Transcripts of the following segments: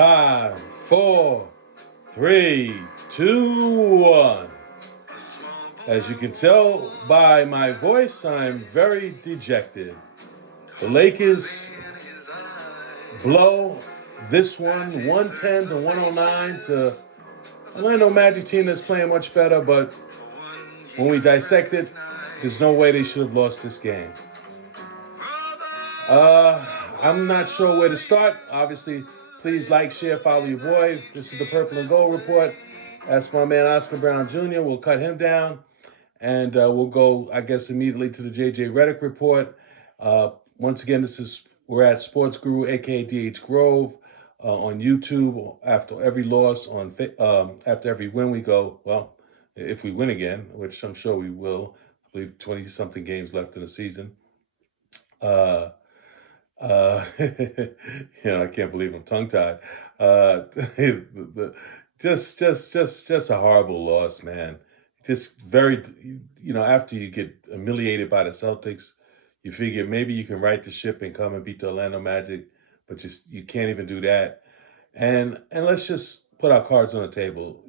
Five, four, three, two, one. As you can tell by my voice, I'm very dejected. The Lakers blow this one 110 to 109 to Orlando Magic team that's playing much better, but when we dissect it, there's no way they should have lost this game. I'm not sure where to start. Obviously, please like, share, follow your boy. This is the Purple and Gold Report. That's my man Oscar Brown Jr. We'll cut him down. And we'll go, I guess, immediately to the JJ Redick Report. Once again, we're at Sports Guru, aka DH Grove, on YouTube. After every loss, after every win, we go, well, if we win again, which I'm sure we will. I believe 20-something games left in the season. I can't believe I'm tongue-tied. Just a horrible loss, man. Just very, after you get humiliated by the Celtics, you figure maybe you can right the ship and come and beat the Orlando Magic, but you can't even do that. And let's just put our cards on the table.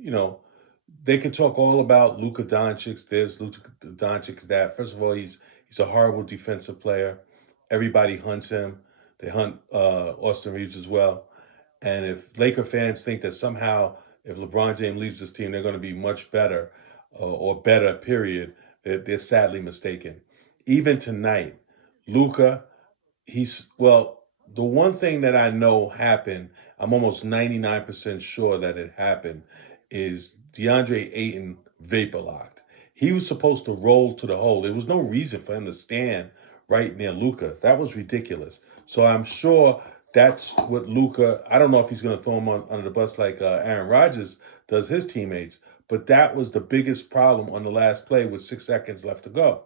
They can talk all about Luka Doncic this, Luka Doncic that. First of all, he's a horrible defensive player. Everybody hunts him. They hunt Austin Reeves as well. And if Laker fans think that somehow if LeBron James leaves this team, they're going to be much better or better, period, they're sadly mistaken. Even tonight, Luka, the one thing that I know happened, I'm almost 99% sure that it happened, is DeAndre Ayton vapor locked. He was supposed to roll to the hole. There was no reason for him to stand right near Luka. That was ridiculous. So I'm sure that's what Luka, I don't know if he's going to throw him under the bus like Aaron Rodgers does his teammates, but that was the biggest problem on the last play with 6 seconds left to go.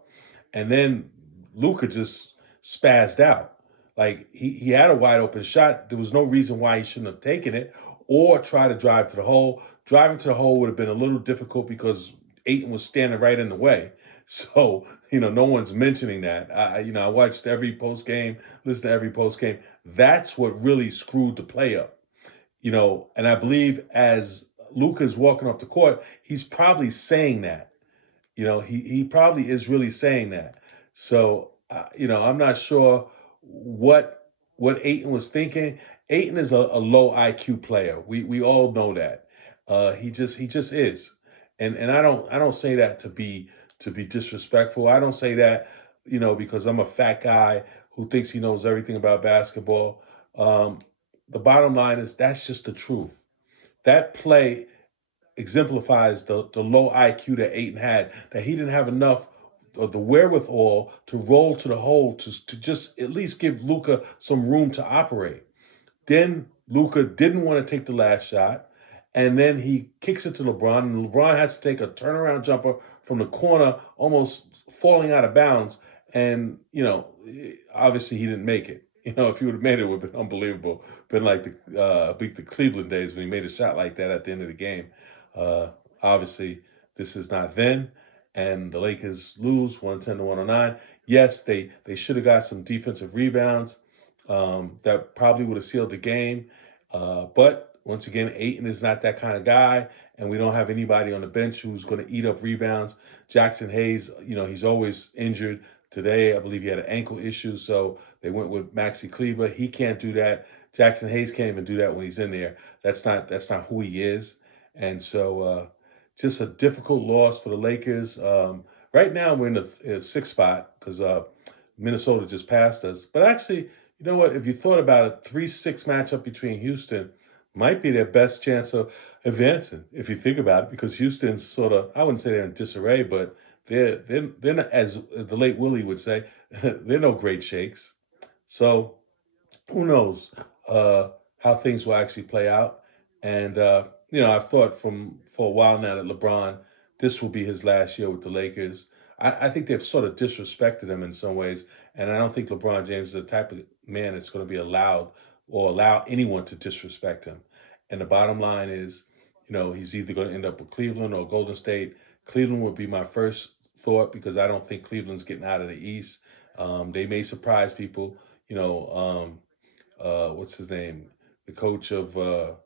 And then Luka just spazzed out. Like he had a wide open shot. There was no reason why he shouldn't have taken it or try to drive to the hole. Driving to the hole would have been a little difficult because Ayton was standing right in the way. So, no one's mentioning that. I watched every post game, listened to every post game. That's what really screwed the play up. And I believe as Luka's walking off the court, he's probably saying that. He probably is really saying that. So, I'm not sure what Ayton was thinking. Ayton is a low IQ player. We all know that. He just is. And I don't say that to be disrespectful. I don't say that, because I'm a fat guy who thinks he knows everything about basketball. The bottom line is that's just the truth. That play exemplifies the low IQ that Ayton had, that he didn't have enough of the wherewithal to roll to the hole to just at least give Luka some room to operate. Then Luka didn't want to take the last shot, and then he kicks it to LeBron, and LeBron has to take a turnaround jumper from the corner, almost falling out of bounds. And, obviously he didn't make it. If he would have made it, it would have been unbelievable. Been like the Cleveland days when he made a shot like that at the end of the game. Obviously, this is not then, and the Lakers lose 110 to 109. Yes, they should have got some defensive rebounds. That probably would have sealed the game. But once again, Ayton is not that kind of guy, and we don't have anybody on the bench who's going to eat up rebounds. Jackson Hayes, he's always injured. Today, I believe he had an ankle issue, so they went with Maxi Kleber. He can't do that. Jackson Hayes can't even do that when he's in there. That's not who he is. And so just a difficult loss for the Lakers. Right now, we're in the sixth spot because Minnesota just passed us. But actually, you know what? If you thought about it, 3-6 matchup between Houston might be their best chance of advancing, if you think about it, because Houston's sort of, I wouldn't say they're in disarray, but they're not, as the late Willie would say, they're no great shakes. So who knows how things will actually play out. And, I've thought for a while now that LeBron, this will be his last year with the Lakers. I think they've sort of disrespected him in some ways. And I don't think LeBron James is the type of man that's going to be allowed or allow anyone to disrespect him. And the bottom line is, he's either going to end up with Cleveland or Golden State. Cleveland would be my first thought because I don't think Cleveland's getting out of the East. They may surprise people, what's his name? the coach of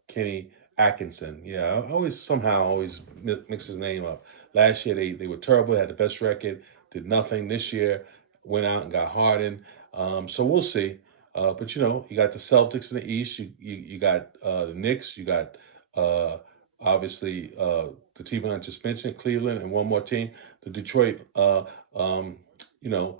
Kenny Atkinson. Yeah, I always somehow always mix his name up. Last year they were terrible, had the best record, did nothing. This year went out and got Harden. So we'll see. But you got the Celtics in the East. You got the Knicks. You got uh, obviously the team I just mentioned, Cleveland, and one more team, the Detroit. Um, you know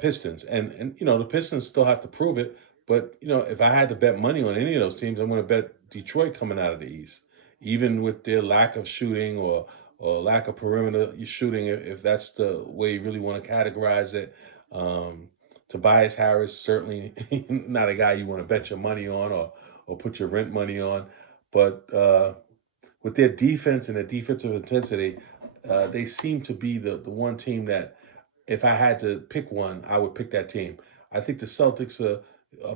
Pistons, and the Pistons still have to prove it. But if I had to bet money on any of those teams, I'm going to bet Detroit coming out of the East, even with their lack of shooting or lack of perimeter shooting, if that's the way you really want to categorize it. Um, Tobias Harris certainly not a guy you want to bet your money on or put your rent money on, but with their defense and their defensive intensity, they seem to be the one team that if I had to pick one, I would pick that team. I think the Celtics are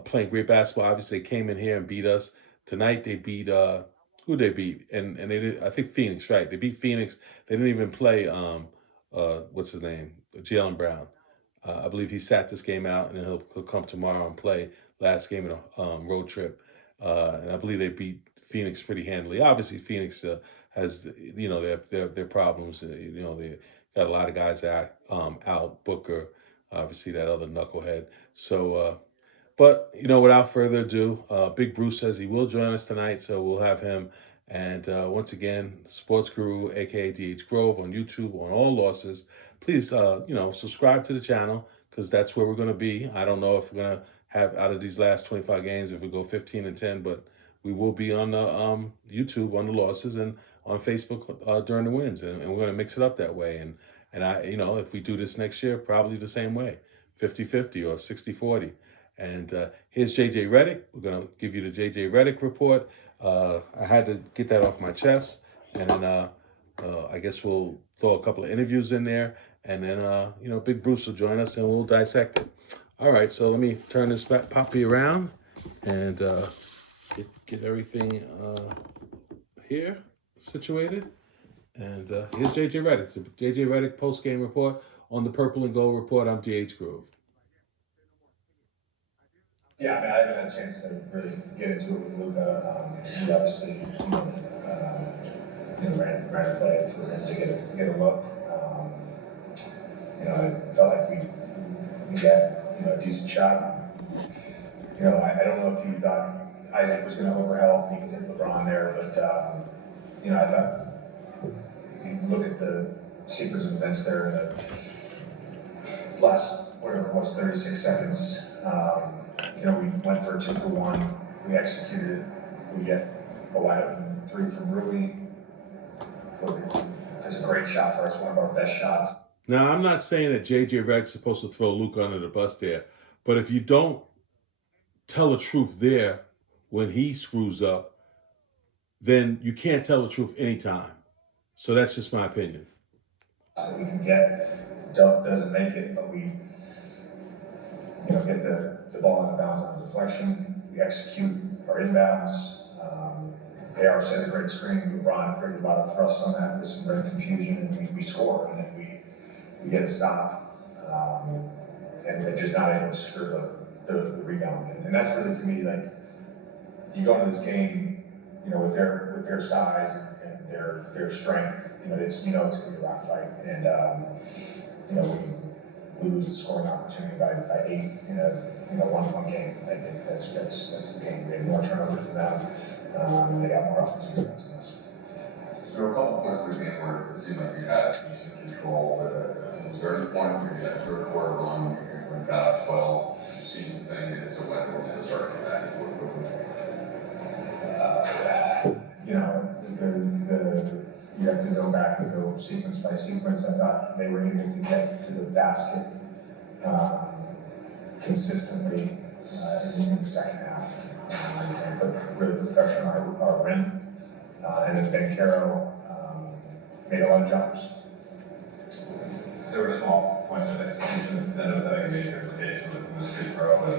playing great basketball. Obviously, they came in here and beat us tonight. They beat who they beat, and they did. I think Phoenix, right? They beat Phoenix. They didn't even play what's his name, Jalen Brown. I believe he sat this game out, and then he'll come tomorrow and play last game in a road trip. And I believe they beat Phoenix pretty handily. Obviously, Phoenix has their problems. They got a lot of guys out. Booker, obviously that other knucklehead. So, but without further ado, Big Bruce says he will join us tonight, so we'll have him. And once again, Sports Guru, aka DH Grove, on YouTube on all losses. Please, subscribe to the channel because that's where we're going to be. I don't know if we're going to have out of these last 25 games if we go 15-10, but we will be on the YouTube on the losses and on Facebook during the wins, and we're going to mix it up that way. And I, if we do this next year, probably the same way, 50-50 or 60-40. And here's JJ Redick. We're going to give you the JJ Redick report. I had to get that off my chest. And then I guess we'll throw a couple of interviews in there. And then, Big Bruce will join us and we'll dissect it. All right, so let me turn this puppy around and get everything here situated. And here's JJ Redick, the JJ Redick post-game report on the Purple and Gold Report. I'm DH Grove. Yeah, I mean, I haven't had a chance to really get into it with Luka. He obviously, ran a play for him to get a look. I felt like we got a decent shot. I don't know if you thought Isaac was going to overhelp. He could hit LeBron there, but I thought if you look at the sequence of events there in the last whatever it was 36 seconds. We went for a 2-for-1. We executed it. We get a wide open 3 from Rui. That's a great shot for us, one of our best shots. Now, I'm not saying that JJ Redick's supposed to throw Luka under the bus there, but if you don't tell the truth there when he screws up, then you can't tell the truth anytime. So that's just my opinion. So we can get, doesn't make it, but we get the ball out of bounds on the deflection. We execute our inbounds. AR set a great screen. LeBron created a lot of thrust on that with some great confusion, and we score, and then we get a stop, and they're just not able to secure the rebound. And that's really, to me, like, you go into this game, with their size and their strength, it's gonna be a rock fight, and we lose the scoring opportunity by 8 in a 1-1 game. I think that's the game. We had more turnovers than them, and they got more offensive rebounds than us. There were a couple points in the game where it seemed like you had decent control. Was there any point where you had a third quarter run when you got up 12? Did you see anything as to when you started to back and forth quickly? You have to go back and go sequence by sequence. I thought they were able to get to the basket consistently in the second half. And put really put pressure on our rim. And then Ben Caro made a lot of jumpers. There were small points of execution that ended up having major implications with the street throw and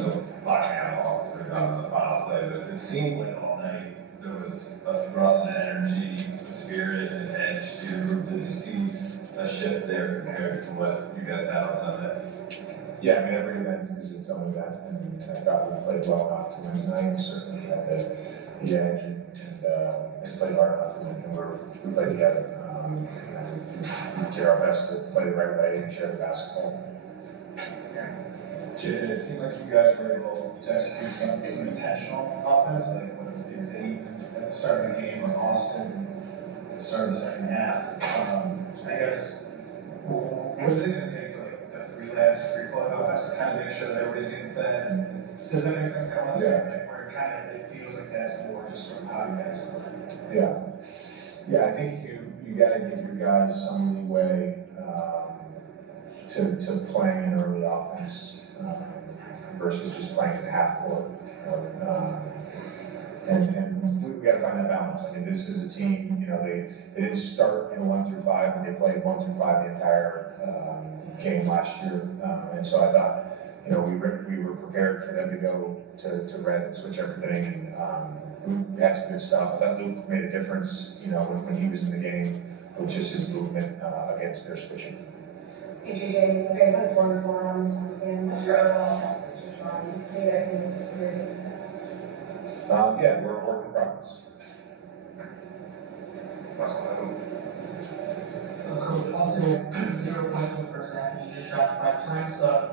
the box handle off in the final play. But it seemed like all night there was a thrust and energy, spirit, and edge to the group. Did you see a shift there compared to what you guys had on Sunday? Yeah, I mean, every event is its own event, and I thought we played well enough to win tonight. Certainly had the edge and played hard enough to win, and we played together. We did our best to play the right way and share the basketball. JJ, it seemed like you guys were able to execute some intentional offense, like when they at the start of the game with Austin, at the start of the second half. I guess, what is it going to take for like the free flow offense to kind of make sure that everybody's getting fed? And does that make sense? Kind of where it kind of it feels like that's more just sort of how you guys play. Yeah, I think you got to give your guys some leeway to playing an early offense versus just playing in half court. And we got to find that balance. I mean, this is a team. They didn't start in 1 through 5, and they played 1 through 5 the entire game last year. And so I thought, we were prepared for them to go to red and switch everything. And we had some good stuff. I thought Luke made a difference, when he was in the game with just his movement against their switching. Hey JJ, you guys went 4-4 on this homestand. What's your overall assessment? Just what do you guys think of this period? Yeah, we're a work in progress. Coach Austin, 0 points in the first half, and you just shot 5 times.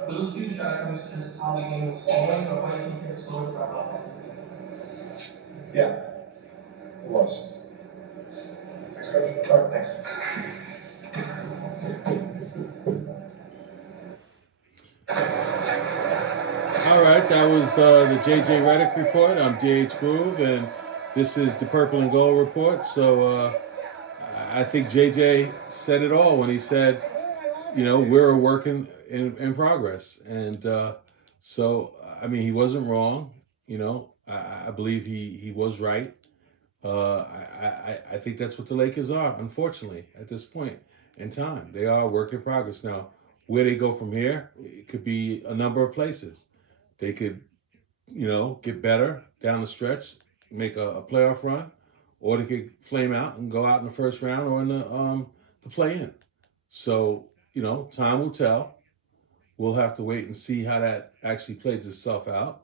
Those few shot attempts, just how the game was flowing, or why do you think it slowed from offensively? Yeah, it was. Thanks, Coach. All right, thanks. All right, that was the JJ Redick report. I'm DH Groove, and this is the Purple and Gold report. So I think JJ said it all when he said, we're a work in progress. And so, I mean, he wasn't wrong. I believe he was right. I think that's what the Lakers are, unfortunately, at this point in time. They are a work in progress. Now, where they go from here, it could be a number of places. They could, get better down the stretch, make a playoff run, or they could flame out and go out in the first round or in the play-in. So, time will tell. We'll have to wait and see how that actually plays itself out.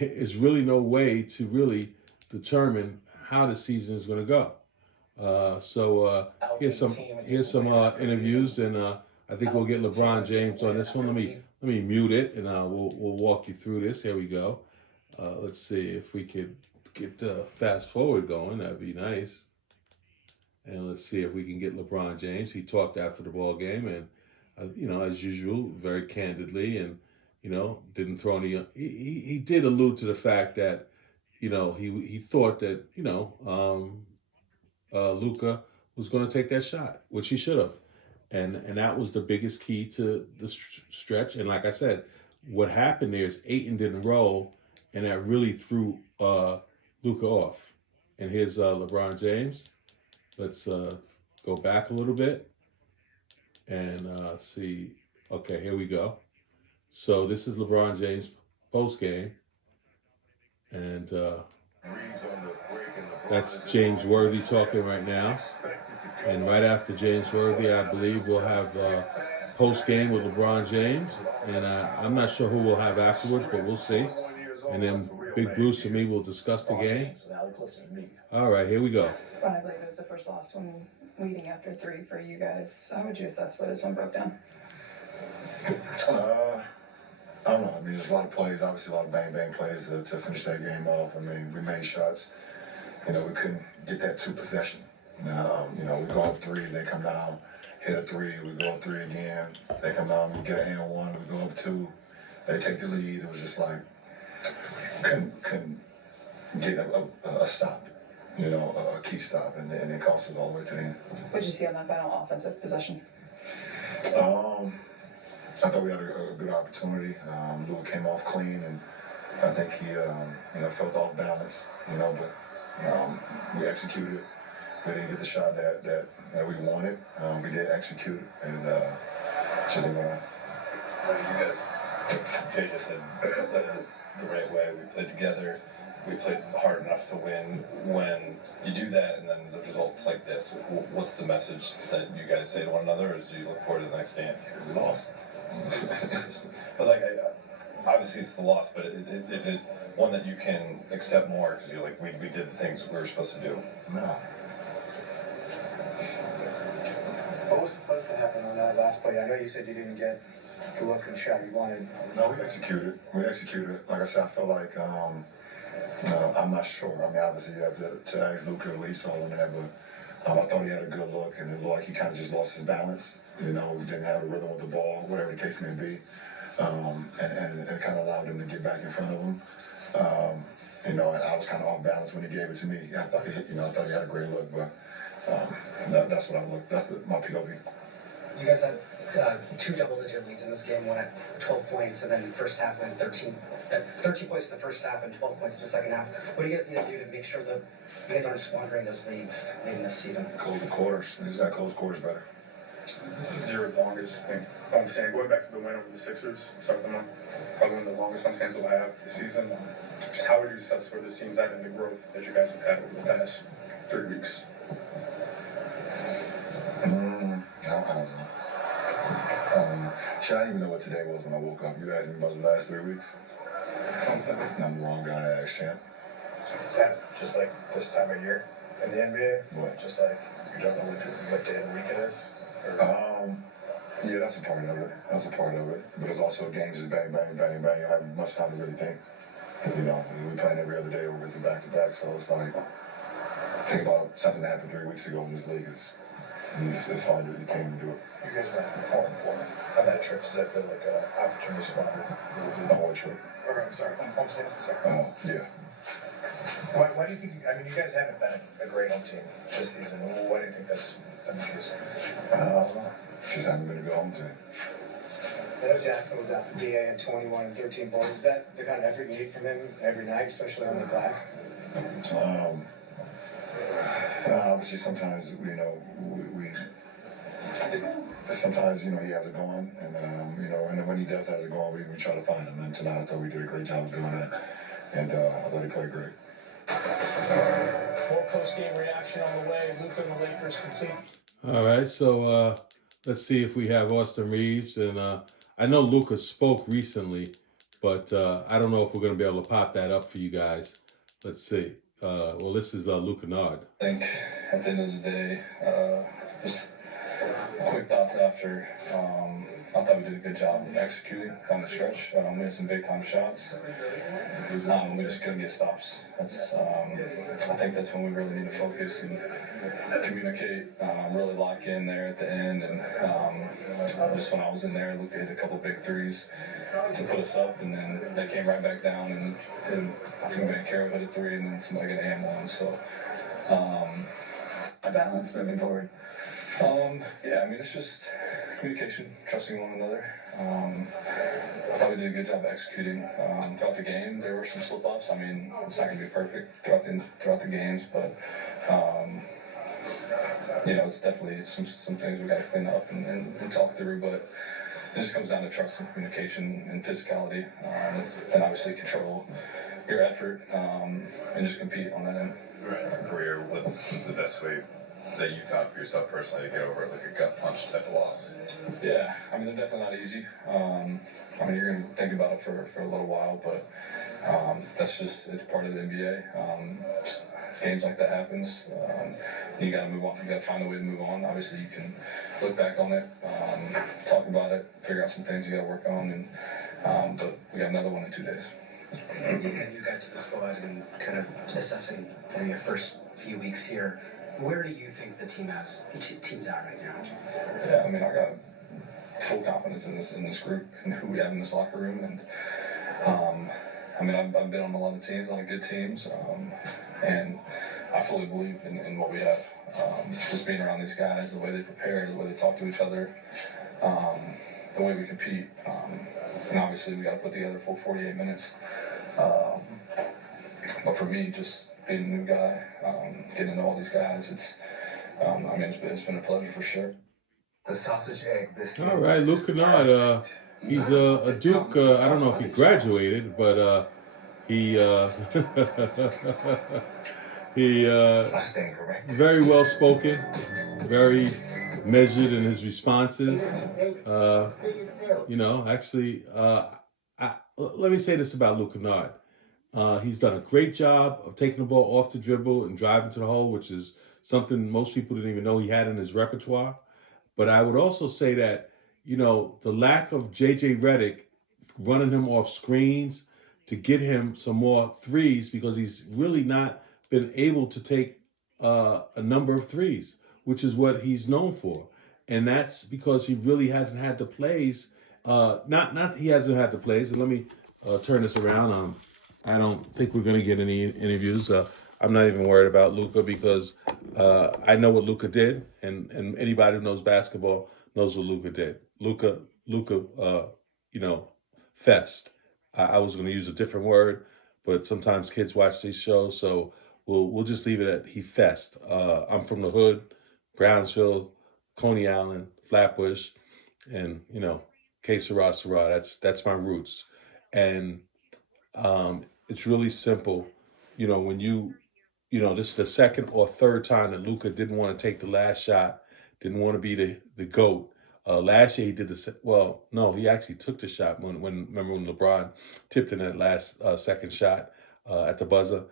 It's really no way to really determine how the season is going to go. So here's some interviews, and I think we'll get LeBron James on this one. Let me mute it, and we'll walk you through this. Here we go. Let's see if we could get fast forward going. That'd be nice. And let's see if we can get LeBron James. He talked after the ball game, and as usual, very candidly, and didn't throw any. He did allude to the fact that he thought that Luka was going to take that shot, which he should have. And that was the biggest key to the stretch. And like I said, what happened there is Ayton didn't roll, and that really threw Luka off. And here's LeBron James. Let's go back a little bit and see. Okay, here we go. So this is LeBron James post game, and that's James Worthy talking right now. And right after James Worthy, I believe we'll have post game with LeBron James, and I'm not sure who we'll have afterwards, but we'll see. And then Big Bruce and me will discuss the game. All right, here we go. I believe it was the first loss when leading after 3 for you guys. How would you assess what this one broke down? I don't know. I mean, there's a lot of plays, obviously a lot of bang-bang plays to finish that game off. I mean, we made shots. We couldn't get that 2 possession. We go up 3, they come down, hit a 3, we go up 3 again. They come down, we get an and 1, we go up 2. They take the lead. It was just like, couldn't get a stop, a key stop, and it cost us all the way to the end. What did you see on that final offensive possession? I thought we had a good opportunity. Luka came off clean, and I think he, felt off balance, but we executed. We didn't get the shot that we wanted. We did execute, and just didn't win. You guys, Jay just said, played the right way. We played together. we played hard enough to win. When you do that and then the results like this, what's the message that you guys say to one another, or do you look forward to the next game? Because we lost. But like, obviously it's the loss, but is it one that you can accept more because you're like, we did the things we were supposed to do? No. What was supposed to happen on that last play? I know you said you didn't get the look and shot you wanted. No, we executed. We executed. Like I said, I feel like, I'm not sure. I mean, obviously you have to ask Luka or Lisa on that, but I thought he had a good look, and it looked like he kind of just lost his balance. You know, didn't have a rhythm with the ball, whatever the case may be. And it kind of allowed him to get back in front of him. You know, and I was kind of off balance when he gave it to me. I thought he had a great look, but that's what I looked. That's my POV. You guys had 2 double-digit leads in this game, one at 12 points, and then the first half went 13 points in the first half and 12 points in the second half. What do you guys need to do to make sure that you guys aren't squandering those leads in this season? Close the quarters. We just got to close quarters better. This is your longest thing. I'm saying, going back to the win over the Sixers, start of the month, probably one of the longest home stands we'll have this season. Just how would you assess where this team's at and the growth that you guys have had over the past 3 weeks? I don't know. Shit, I didn't even know what today was when I woke up. You asked me about the last 3 weeks? I'm the wrong guy to ask, champ. Is that just like this time of year in the NBA? What? Just like you don't know what day of the week it is? Yeah, that's a part of it. That's a part of it. But it's also games just bang, bang, bang, bang. You don't have much time to really think. You know, we playing every other day over it's a back-to-back, so it's like, think about something that happened 3 weeks ago in this league. It's hard to, you can't even do it. You guys went 4-4 on that trip. Does that feel like an opportunity squander? The whole trip. Or, I'm sorry, home stand, sorry. Yeah. Why do you think, I mean, you guys haven't been a great home team this season. Why do you think that's been the case? Just haven't been a good home team. I know Jackson was out for DA at 21 and 13 boards. Is that the kind of effort you need from him every night, especially on the glass? Obviously, sometimes, you know, sometimes, you know, he has it going, and, you know, and when he does has it going, we try to find him. And tonight, I thought we did a great job of doing that, and I thought he played great. More post-game reaction on the way. Luka and the Lakers complete. All right, so let's see if we have Austin Reeves. And I know Lucas spoke recently, but I don't know if we're going to be able to pop that up for you guys. Let's see. Well, this is Luke Kennard. I think at the end of the day, just quick thoughts after. I thought we did a good job executing on the stretch. We had some big time shots. We just couldn't get stops. That's I think that's when we really need to focus and communicate, really lock in there at the end. And just when I was in there, Luka hit a couple big threes to put us up, and then they came right back down. And I think Banchero hit a 3, and then somebody got a hand one. So balance moving forward. Yeah, I mean, it's just communication, trusting one another. I thought we did a good job executing. Throughout the game, there were some slip-ups. I mean, it's not going to be perfect throughout the games, but, you know, it's definitely some things we got to clean up and talk through, but it just comes down to trust and communication and physicality, and obviously control your effort, and just compete on that end. Right. In your career, what's the best way that you found for yourself personally to get over like a gut punch type of loss? Yeah, I mean, they're definitely not easy. I mean, you're going to think about it for a little while, but that's just, it's part of the NBA. Games like that happens. You got to move on. You got to find a way to move on. Obviously, you can look back on it, talk about it, figure out some things you got to work on, and but we got another one in 2 days. And you got to the squad and kind of assessing your first few weeks here. Where do you think the team's at right now? Yeah, I mean, I got full confidence in this group and who we have in this locker room, and I mean, I've been on a lot of teams, a lot of good teams, and I fully believe in what we have. Just being around these guys, the way they prepare, the way they talk to each other, the way we compete, and obviously we got to put together full 48 minutes. But for me, just being a new guy, getting to know all these guys, I mean, it's been a pleasure for sure. The sausage egg biscuit. All right, Luke Kennard. He's a Duke. I don't know if he graduated, but He he I stand corrected. very well spoken, very measured in his responses. Actually, let me say this about Luke Kennard. He's done a great job of taking the ball off the dribble and driving to the hole, which is something most people didn't even know he had in his repertoire. But I would also say that, the lack of JJ Redick running him off screens to get him some more threes, because he's really not been able to take a number of threes, which is what he's known for. And that's because he really hasn't had the plays. Not he hasn't had the plays. And let me turn this around. I don't think we're going to get any interviews. I'm not even worried about Luka, because I know what Luka did, and anybody who knows basketball knows what Luka did. Luka, fest. I was going to use a different word, but sometimes kids watch these shows, so we'll just leave it at he fest. I'm from the hood, Brownsville, Coney Island, Flatbush, and K Sarah Sarah. That's my roots, and it's really simple. When this is the second or third time that Luka didn't want to take the last shot, didn't want to be the GOAT. Last year he did he actually took the shot remember when LeBron tipped in that last second shot at the buzzer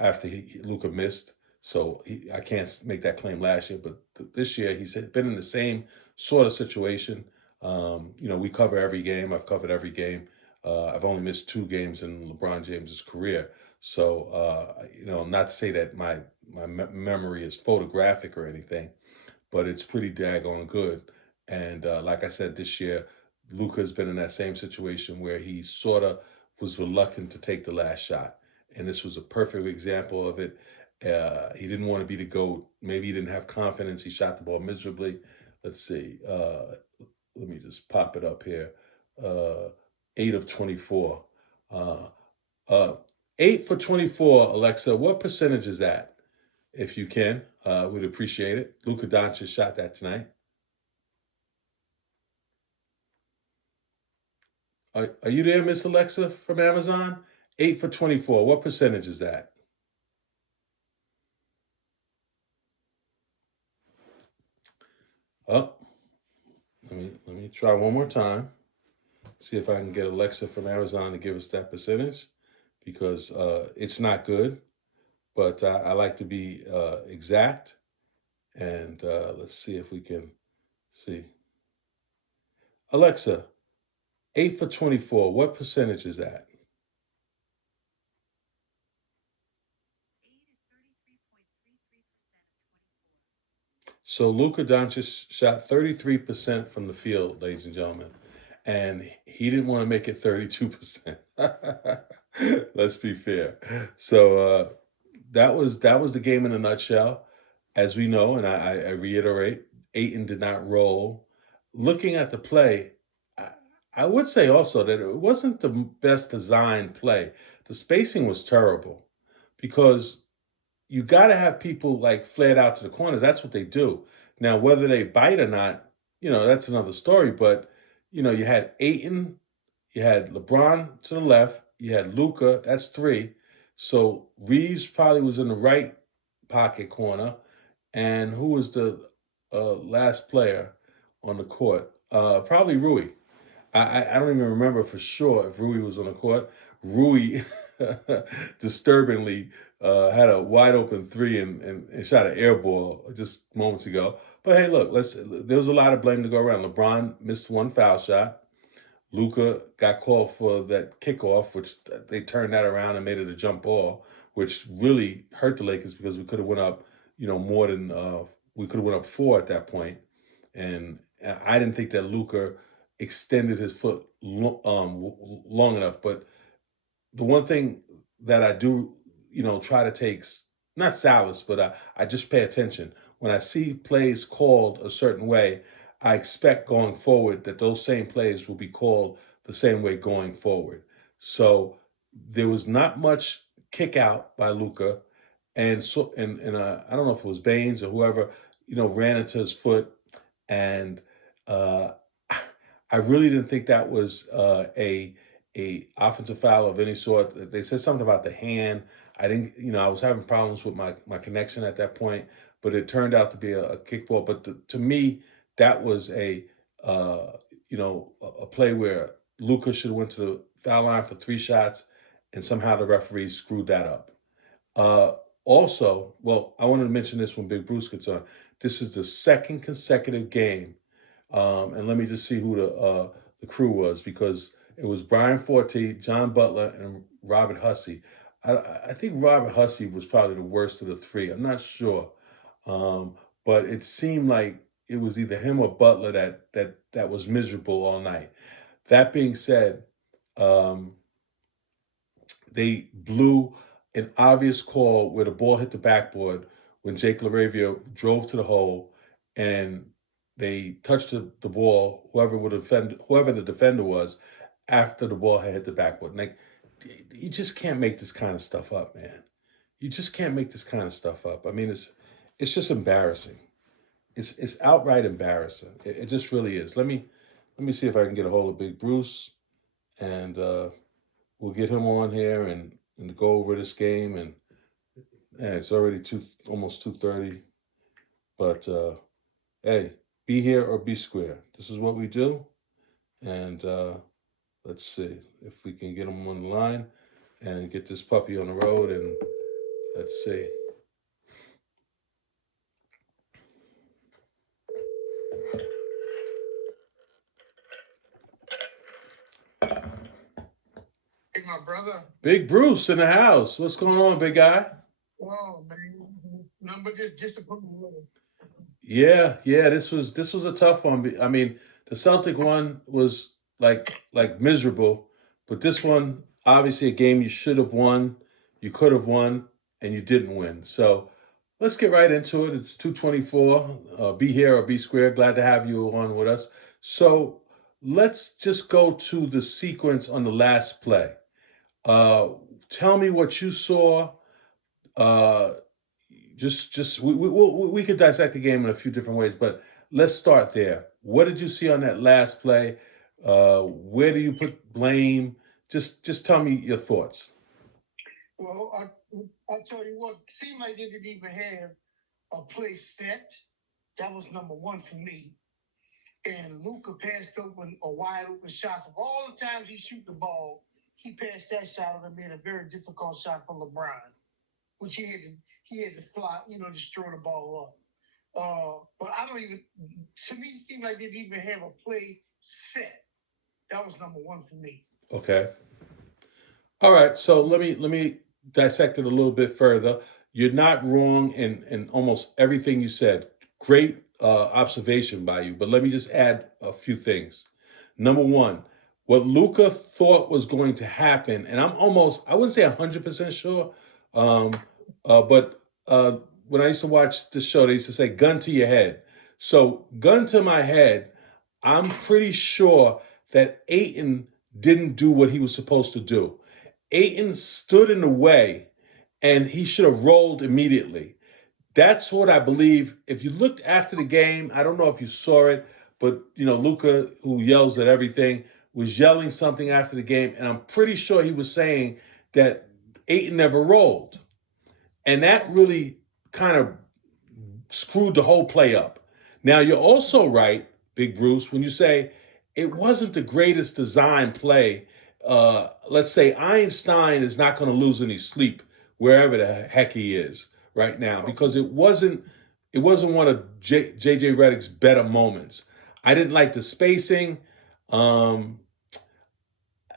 after Luka missed. So I can't make that claim last year, but this year he's been in the same sort of situation. We cover every game. I've covered every game. I've only missed 2 games in LeBron James's career. So, not to say that my memory is photographic or anything, but it's pretty daggone good. And like I said, this year, Luka's been in that same situation where he sort of was reluctant to take the last shot. And this was a perfect example of it. He didn't want to be the GOAT. Maybe he didn't have confidence. He shot the ball miserably. Let's see. Let me just pop it up here. 8 of 24. 8 for 24, Alexa. What percentage is that? If you can, we'd appreciate it. Luka Doncic shot that tonight. Are you there, Miss Alexa from Amazon? 8 for 24. What percentage is that? Oh, let me try one more time. See if I can get Alexa from Amazon to give us that percentage, because it's not good, but I like to be exact. And let's see if we can see. Alexa, 8 for 24. What percentage is that? So Luka Doncic shot 33% from the field, ladies and gentlemen, and he didn't want to make it 32%. Let's be fair. So that was the game in a nutshell. As we know, and I reiterate, Ayton did not roll. Looking at the play, I would say also that it wasn't the best designed play. The spacing was terrible, because you got to have people like flared out to the corner. That's what they do. Now, whether they bite or not, that's another story. But, you had Ayton, you had LeBron to the left, you had Luka, that's 3. So Reeves probably was in the right pocket corner. And who was the last player on the court? Probably Rui. I don't even remember for sure if Rui was on the court. Rui disturbingly had a wide open 3 and shot an air ball just moments ago. But hey, look, there was a lot of blame to go around. LeBron missed 1 foul shot. Luka got called for that kickoff, which they turned that around and made it a jump ball, which really hurt the Lakers, because we could have went up, more than we could have went up 4 at that point. And I didn't think that Luka extended his foot long enough. But the one thing that I do, try to take, not solace, but I just pay attention. When I see plays called a certain way, I expect going forward that those same plays will be called the same way going forward. So there was not much kick out by Luka, and I don't know if it was Baines or whoever, ran into his foot, and I really didn't think that was a a offensive foul of any sort. They said something about the hand. I didn't, I was having problems with my connection at that point, but it turned out to be a kickball. But to me, that was uh, a play where Luka should have went to the foul line for 3 shots, and somehow the referee screwed that up. Uh, Also, well, I wanted to mention this when Big Bruce gets on. This is the second consecutive game, and let me just see who the crew was, because it was Brian Forte, John Butler, and Robert Hussey. I think Robert Hussey was probably the worst of the three. I'm not sure, but it seemed like it was either him or Butler that was miserable all night. That being said, um, they blew an obvious call where the ball hit the backboard when Jake LaRavia drove to the hole, and they touched the ball, whoever the defender was, after the ball had hit the backboard. Like, you just can't make this kind of stuff up, man. You just can't make this kind of stuff up. I mean, it's just embarrassing. It's outright embarrassing. It just really is. Let me see if I can get a hold of Big Bruce, and we'll get him on here and go over this game. And it's already almost 2:30. But hey, be here or be square. This is what we do. And let's see if we can get him on the line and get this puppy on the road. And let's see. Hey, my brother. Big Bruce in the house. What's going on, big guy? Oh, man. Nothing but just disappointed. Yeah. This was a tough one. I mean, the Celtic one was like miserable, but this one, obviously, a game you should have won, you could have won, and you didn't win. So let's get right into it. It's 2:24. Be here or be square. Glad to have you on with us. So let's just go to the sequence on the last play. Tell me what you saw. We could dissect the game in a few different ways, but let's start there. What did you see on that last play? Where do you put blame? Just tell me your thoughts. Well, I'll tell you what, seemed like they didn't even have a play set. That was number one for me. And Luka passed open a wide open shot. Of all the times he shoot the ball, he passed that shot and made a very difficult shot for LeBron, which he had to fly, just throw the ball up. But to me, it seemed like they didn't even have a play set. That was number one for me. Okay. All right. So let me dissect it a little bit further. You're not wrong in almost everything you said. Great observation by you. But let me just add a few things. Number one, what Luka thought was going to happen, and I wouldn't say 100% sure, but when I used to watch this show, they used to say gun to your head. So gun to my head, I'm pretty sure that Ayton didn't do what he was supposed to do. Ayton stood in the way, and he should have rolled immediately. That's what I believe. If you looked after the game, I don't know if you saw it, but Luka, who yells at everything, was yelling something after the game, and I'm pretty sure he was saying that Ayton never rolled. And that really kind of screwed the whole play up. Now, you're also right, Big Bruce, when you say it wasn't the greatest design play. Let's say Einstein is not going to lose any sleep wherever the heck he is right now, because it wasn't one of JJ Redick's better moments. I didn't like the spacing.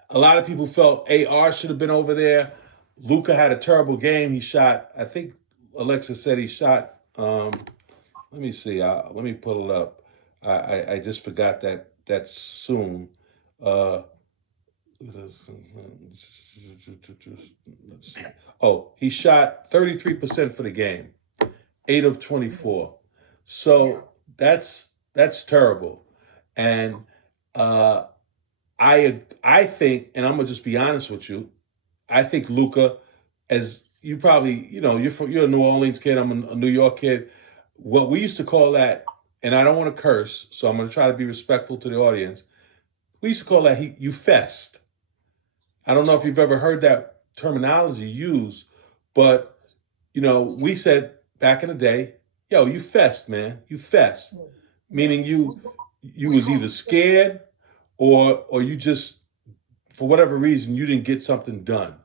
A lot of people felt AR should have been over there. Luka had a terrible game. He shot, I think Alexis said he shot, let me see, let me pull it up. I just forgot that soon. Let's see. Oh, he shot 33% for the game, 8 of 24. So that's terrible. And I think, and I'm gonna just be honest with you, I think Luka, as you probably, you're a New Orleans kid, I'm a New York kid. What we used to call that, and I don't want to curse, so I'm going to try to be respectful to the audience. We used to call that you fessed. I don't know if you've ever heard that terminology used, but you know, we said back in the day, yo, you fessed, man. You fessed. Meaning you was either scared or you just for whatever reason you didn't get something done.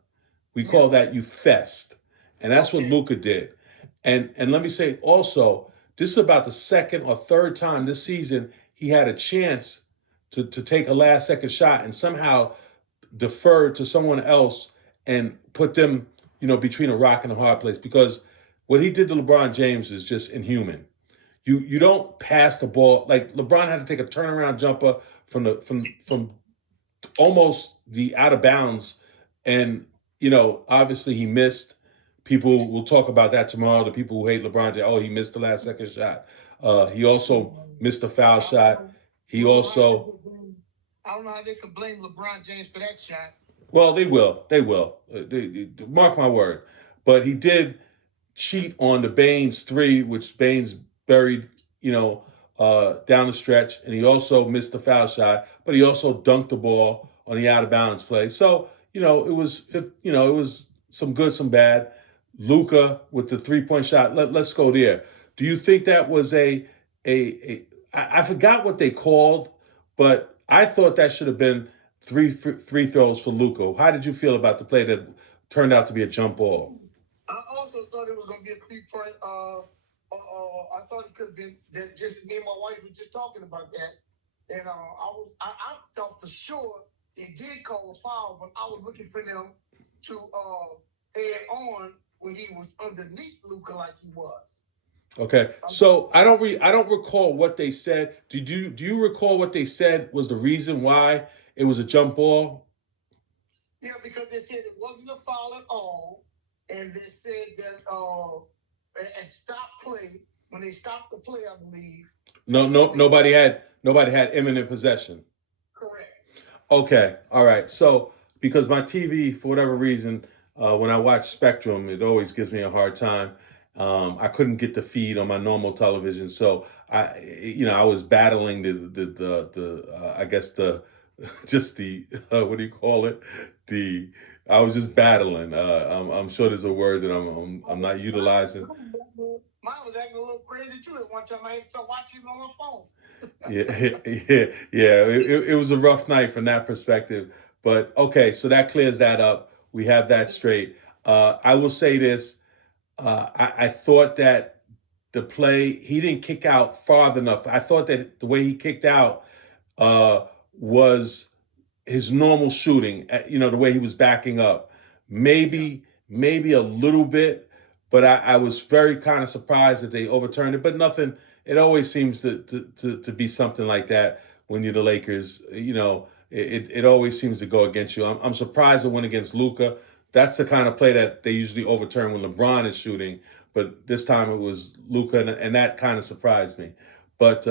We call that you fessed. And that's what Luka did. And let me say also, this is about the second or third time this season he had a chance to take a last second shot and somehow defer to someone else and put them, you know, between a rock and a hard place because what he did to LeBron James is just inhuman. You don't pass the ball like LeBron had to take a turnaround jumper from almost the out of bounds, and you know obviously he missed. People will talk about that tomorrow. The people who hate LeBron James, oh, he missed the last second shot. He also missed a foul shot. He also. I don't know how they could blame LeBron James for that shot. Well, they will. They will. Mark my word. But he did cheat on the Baines three, which Baines buried, you know, down the stretch, and he also missed the foul shot. But he also dunked the ball on the out of bounds play. So it was some good, some bad. Luka with the 3-point shot. Let's go there. Do you think that was I forgot what they called, but I thought that should have been three throws for Luka. How did you feel about the play that turned out to be a jump ball? I also thought it was going to be a 3-point. I thought it could have been that just me and my wife were just talking about that. And I thought for sure it did call a foul, but I was looking for them to add on when he was underneath Luka like he was. Okay, so I don't recall what they said. Do you recall what they said was the reason why it was a jump ball? Yeah, because they said it wasn't a foul at all, and they said that and stopped play when they stopped the play, I believe. Nobody had imminent possession. Correct. Okay, all right. So because my TV, for whatever reason, when I watch Spectrum, it always gives me a hard time. I couldn't get the feed on my normal television, so I was battling I guess the just the what do you call it? I was just battling. I'm sure there's a word that I'm not utilizing. Mine was acting a little crazy too. At one time, I had to start watching on my phone. Yeah. It was a rough night from that perspective, but okay, so that clears that up. We have that straight. I will say this. I thought that the play, he didn't kick out far enough. I thought that the way he kicked out was his normal shooting, the way he was backing up. Maybe a little bit, but I was very kind of surprised that they overturned it, but nothing. It always seems to be something like that when you're the Lakers. It always seems to go against you. I'm surprised it went against Luka. That's the kind of play that they usually overturn when LeBron is shooting, but this time it was Luka, and that kind of surprised me. But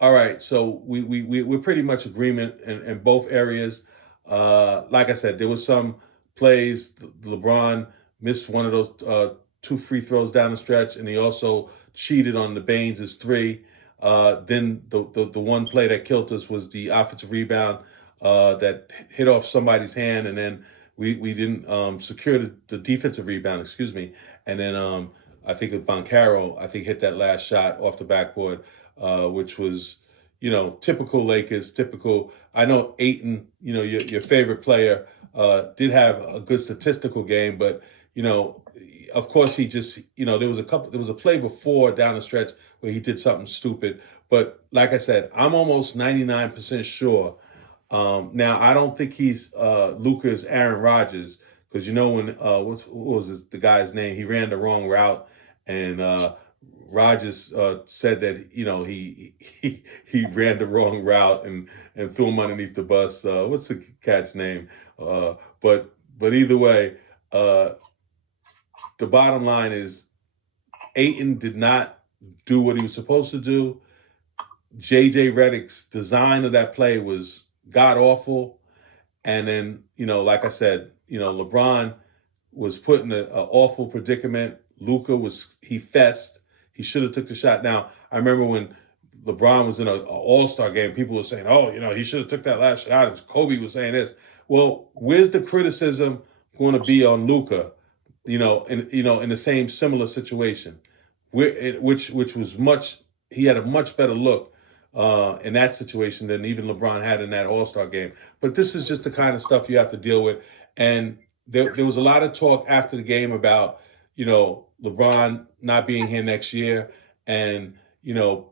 all right, so we're pretty much agreement in both areas. Like I said, there was some plays. LeBron missed one of those 2 free throws down the stretch, and he also cheated on the Baines' 3. Then the one play that killed us was the offensive rebound that hit off somebody's hand, and then we didn't secure the defensive rebound, excuse me. And then I think Boncaro, hit that last shot off the backboard, which was, typical Lakers, typical. I know Ayton, your favorite player, did have a good statistical game, but, of course he just, there was a play before down the stretch where he did something stupid. But like I said, I'm almost 99% sure. Now I don't think he's Luka's Aaron Rodgers, because when what was the guy's name? He ran the wrong route, and Rodgers said that he ran the wrong route and threw him underneath the bus. What's the cat's name? But either way, the bottom line is Ayton did not do what he was supposed to do. JJ Redick's design of that play was god awful, and then like I said, LeBron was put in an awful predicament. Luka he fessed. He should have took the shot. Now I remember when LeBron was in an All-Star game, people were saying, "Oh, he should have took that last shot." And Kobe was saying this. Well, where's the criticism going to be on Luka? In the same similar situation, which was much. He had a much better look in that situation than even LeBron had in that All-Star game. But this is just the kind of stuff you have to deal with. And there was a lot of talk after the game about, LeBron not being here next year and,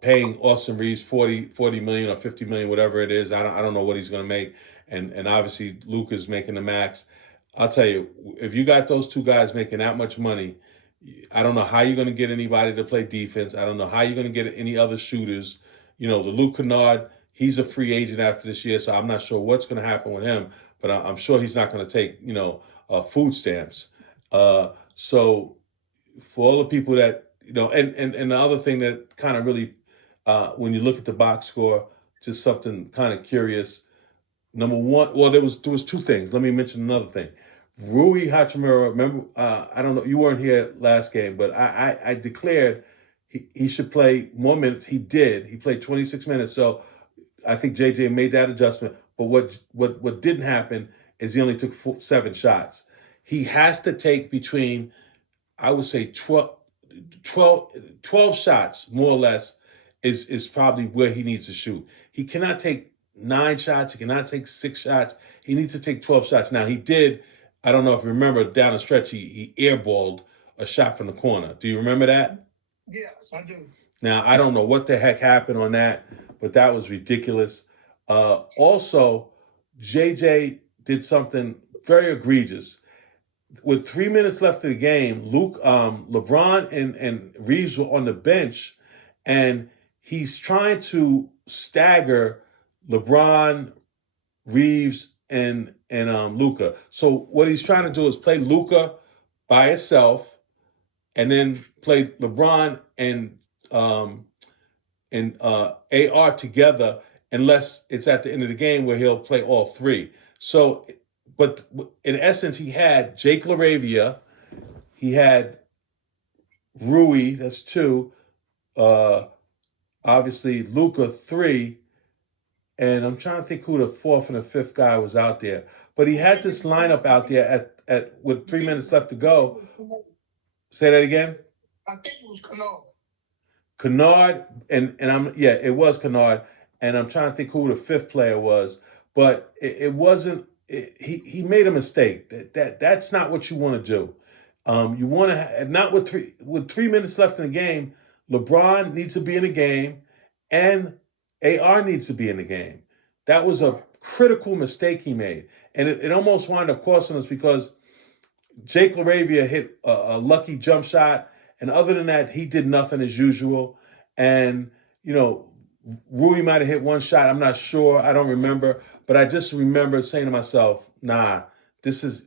paying Austin Reeves 40 million or 50 million, whatever it is. I don't know what he's going to make. And obviously Luka's making the max. I'll tell you, if you got those two guys making that much money, I don't know how you're going to get anybody to play defense. I don't know how you're going to get any other shooters. The Luke Kennard, he's a free agent after this year, so I'm not sure what's going to happen with him. But I'm sure he's not going to take, food stamps. So for all the people that, and the other thing that kind of really, when you look at the box score, just something kind of curious. Number one, well, there was two things. Let me mention another thing. Rui Hachimura, remember, I don't know, you weren't here last game, but I declared he should play more minutes. He did. He played 26 minutes. So I think JJ made that adjustment. But what didn't happen is he only took 7 shots. He has to take between, I would say, 12 shots, more or less, is probably where he needs to shoot. He cannot take 9 shots. He cannot take 6 shots. He needs to take 12 shots. Now, he did, I don't know if you remember, down the stretch, he airballed a shot from the corner. Do you remember that? Yes, I do. Now, I don't know what the heck happened on that, but that was ridiculous. Also, JJ did something very egregious. With 3 minutes left of the game, LeBron and Reeves were on the bench, and he's trying to stagger LeBron, Reeves, and Luka. So what he's trying to do is play Luka by himself, and then play LeBron and AR together, unless it's at the end of the game where he'll play all three. So, but in essence, he had Jake LaRavia, he had Rui, that's 2, obviously Luka 3, and I'm trying to think who the 4th and the 5th guy was out there. But he had this lineup out there at with 3 minutes left to go. Say that again? I think it was Kennard. Kennard, it was Kennard, and I'm trying to think who the 5th player was, but it wasn't. He made a mistake. That's not what you want to do. You want to not with 3 minutes left in the game. LeBron needs to be in the game, and AR needs to be in the game. That was a critical mistake he made, and it almost wound up costing us because Jake LaRavia hit a lucky jump shot, and other than that, he did nothing as usual. And, Rui might have hit 1 shot. I'm not sure. I don't remember. But I just remember saying to myself, nah, this is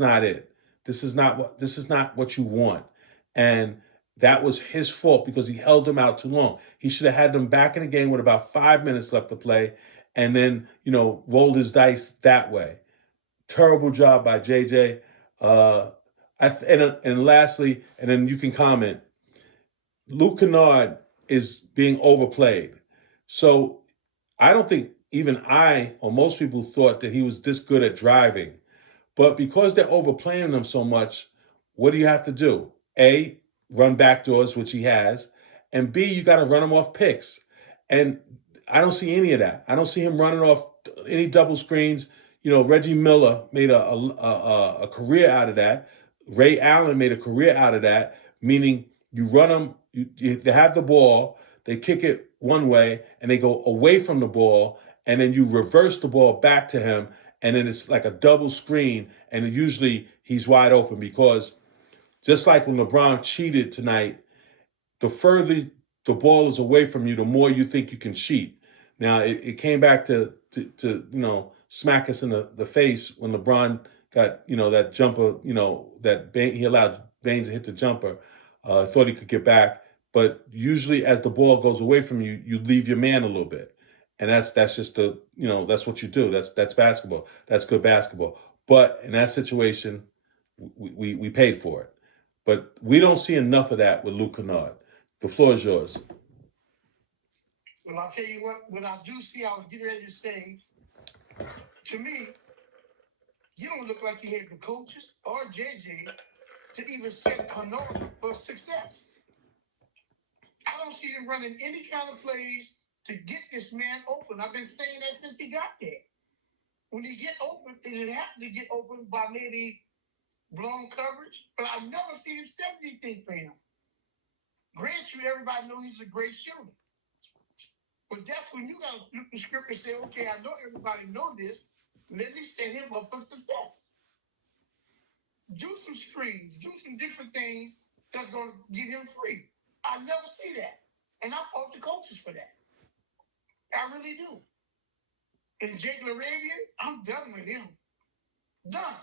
not it. This is not what you want. And that was his fault because he held them out too long. He should have had them back in the game with about 5 minutes left to play and then, rolled his dice that way. Terrible job by JJ. And lastly, and then you can comment, Luke Kennard is being overplayed. So I don't think even I or most people thought that he was this good at driving. But because they're overplaying him so much, what do you have to do? A, run backdoors, which he has, and B, you got to run him off picks. And I don't see any of that. I don't see him running off any double screens. Reggie Miller made a career out of that. Ray Allen made a career out of that, meaning you run them, they have the ball, they kick it one way, and they go away from the ball, and then you reverse the ball back to him, and then it's like a double screen, and usually he's wide open because just like when LeBron cheated tonight, the further the ball is away from you, the more you think you can cheat. Now, it came back to smack us in the face when LeBron got, that jumper, he allowed Baines to hit the jumper. Thought he could get back. But usually as the ball goes away from you, you leave your man a little bit. And that's just that's what you do. That's basketball. That's good basketball. But in that situation, we paid for it. But we don't see enough of that with Luke Kennard. The floor is yours. Well, I'll tell you what I do see, I was getting ready to say, to me, you don't look like you had the coaches or JJ to even set Canora for success. I don't see him running any kind of plays to get this man open. I've been saying that since he got there. When he get open, it happened to get open by maybe blown coverage, but I've never seen him set anything for him. Grant you, everybody knows he's a great shooter. But that's when you gotta flip the script and say, okay, I know everybody know this. Let me set him up for success. Do some screens, do some different things that's gonna get him free. I never see that. And I fault the coaches for that. I really do. And Jake LaRavian, I'm done with him. Done.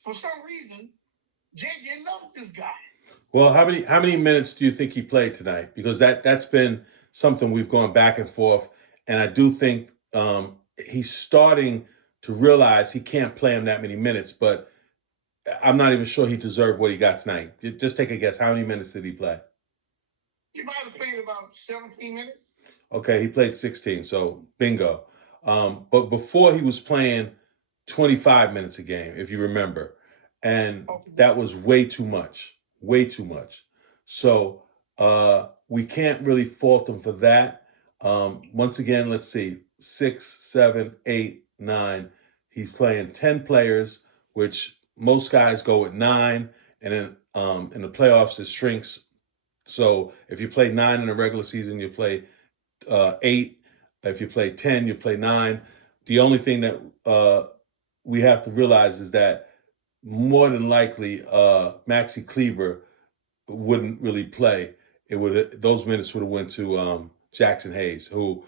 For some reason, JJ loves this guy. Well, how many minutes do you think he played tonight? Because that's been something we've gone back and forth, and I do think he's starting to realize he can't play him that many minutes. But I'm not even sure he deserved what he got tonight. Just take a guess. How many minutes did he play? He might have played about 17 minutes. Okay, he played 16, so bingo. But before he was playing 25 minutes a game, if you remember, and that was way too much. So we can't really fault him for that. Once again, let's see, 6, 7, 8, 9. He's playing 10 players, which most guys go with 9, and then in the playoffs it shrinks. So if you play 9 in the regular season, you play 8. If you play 10, you play 9. The only thing that we have to realize is that more than likely Maxi Kleber wouldn't really play. Those minutes would have went to Jackson Hayes, who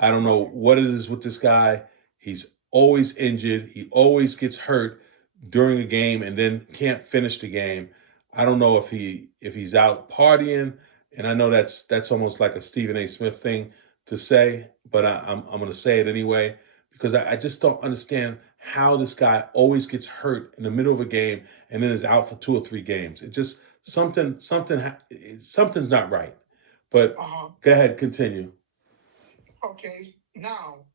I don't know what it is with this guy. He's always injured. He always gets hurt during a game and then can't finish the game. I don't know if he's out partying, and I know that's almost like a Stephen A. Smith thing to say, but I'm going to say it anyway because I just don't understand how this guy always gets hurt in the middle of a game and then is out for 2 or 3 games. It just something's not right. But go ahead, continue. Okay, now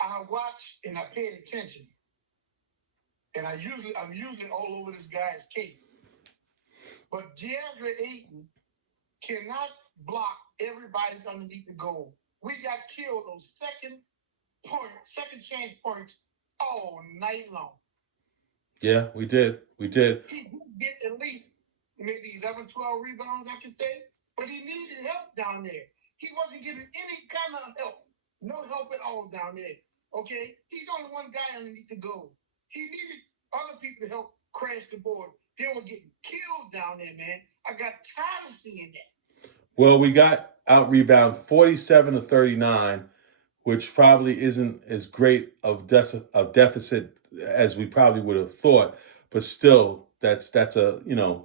I watch and I pay attention, and I'm usually all over this guy's case. But DeAndre Ayton cannot block everybody's underneath the goal. We got killed on second chance points all night long. Yeah, we did. He did get at least maybe 11, 12 rebounds, I can say, but he needed help down there. He wasn't getting any kind of help. No help at all down there. Okay? He's only one guy underneath the goal. He needed other people to help crash the board. They were getting killed down there, man. I got tired of seeing that. Well, we got out rebound 47 to 39, which probably isn't as great of deficit as we probably would have thought, but still, that's a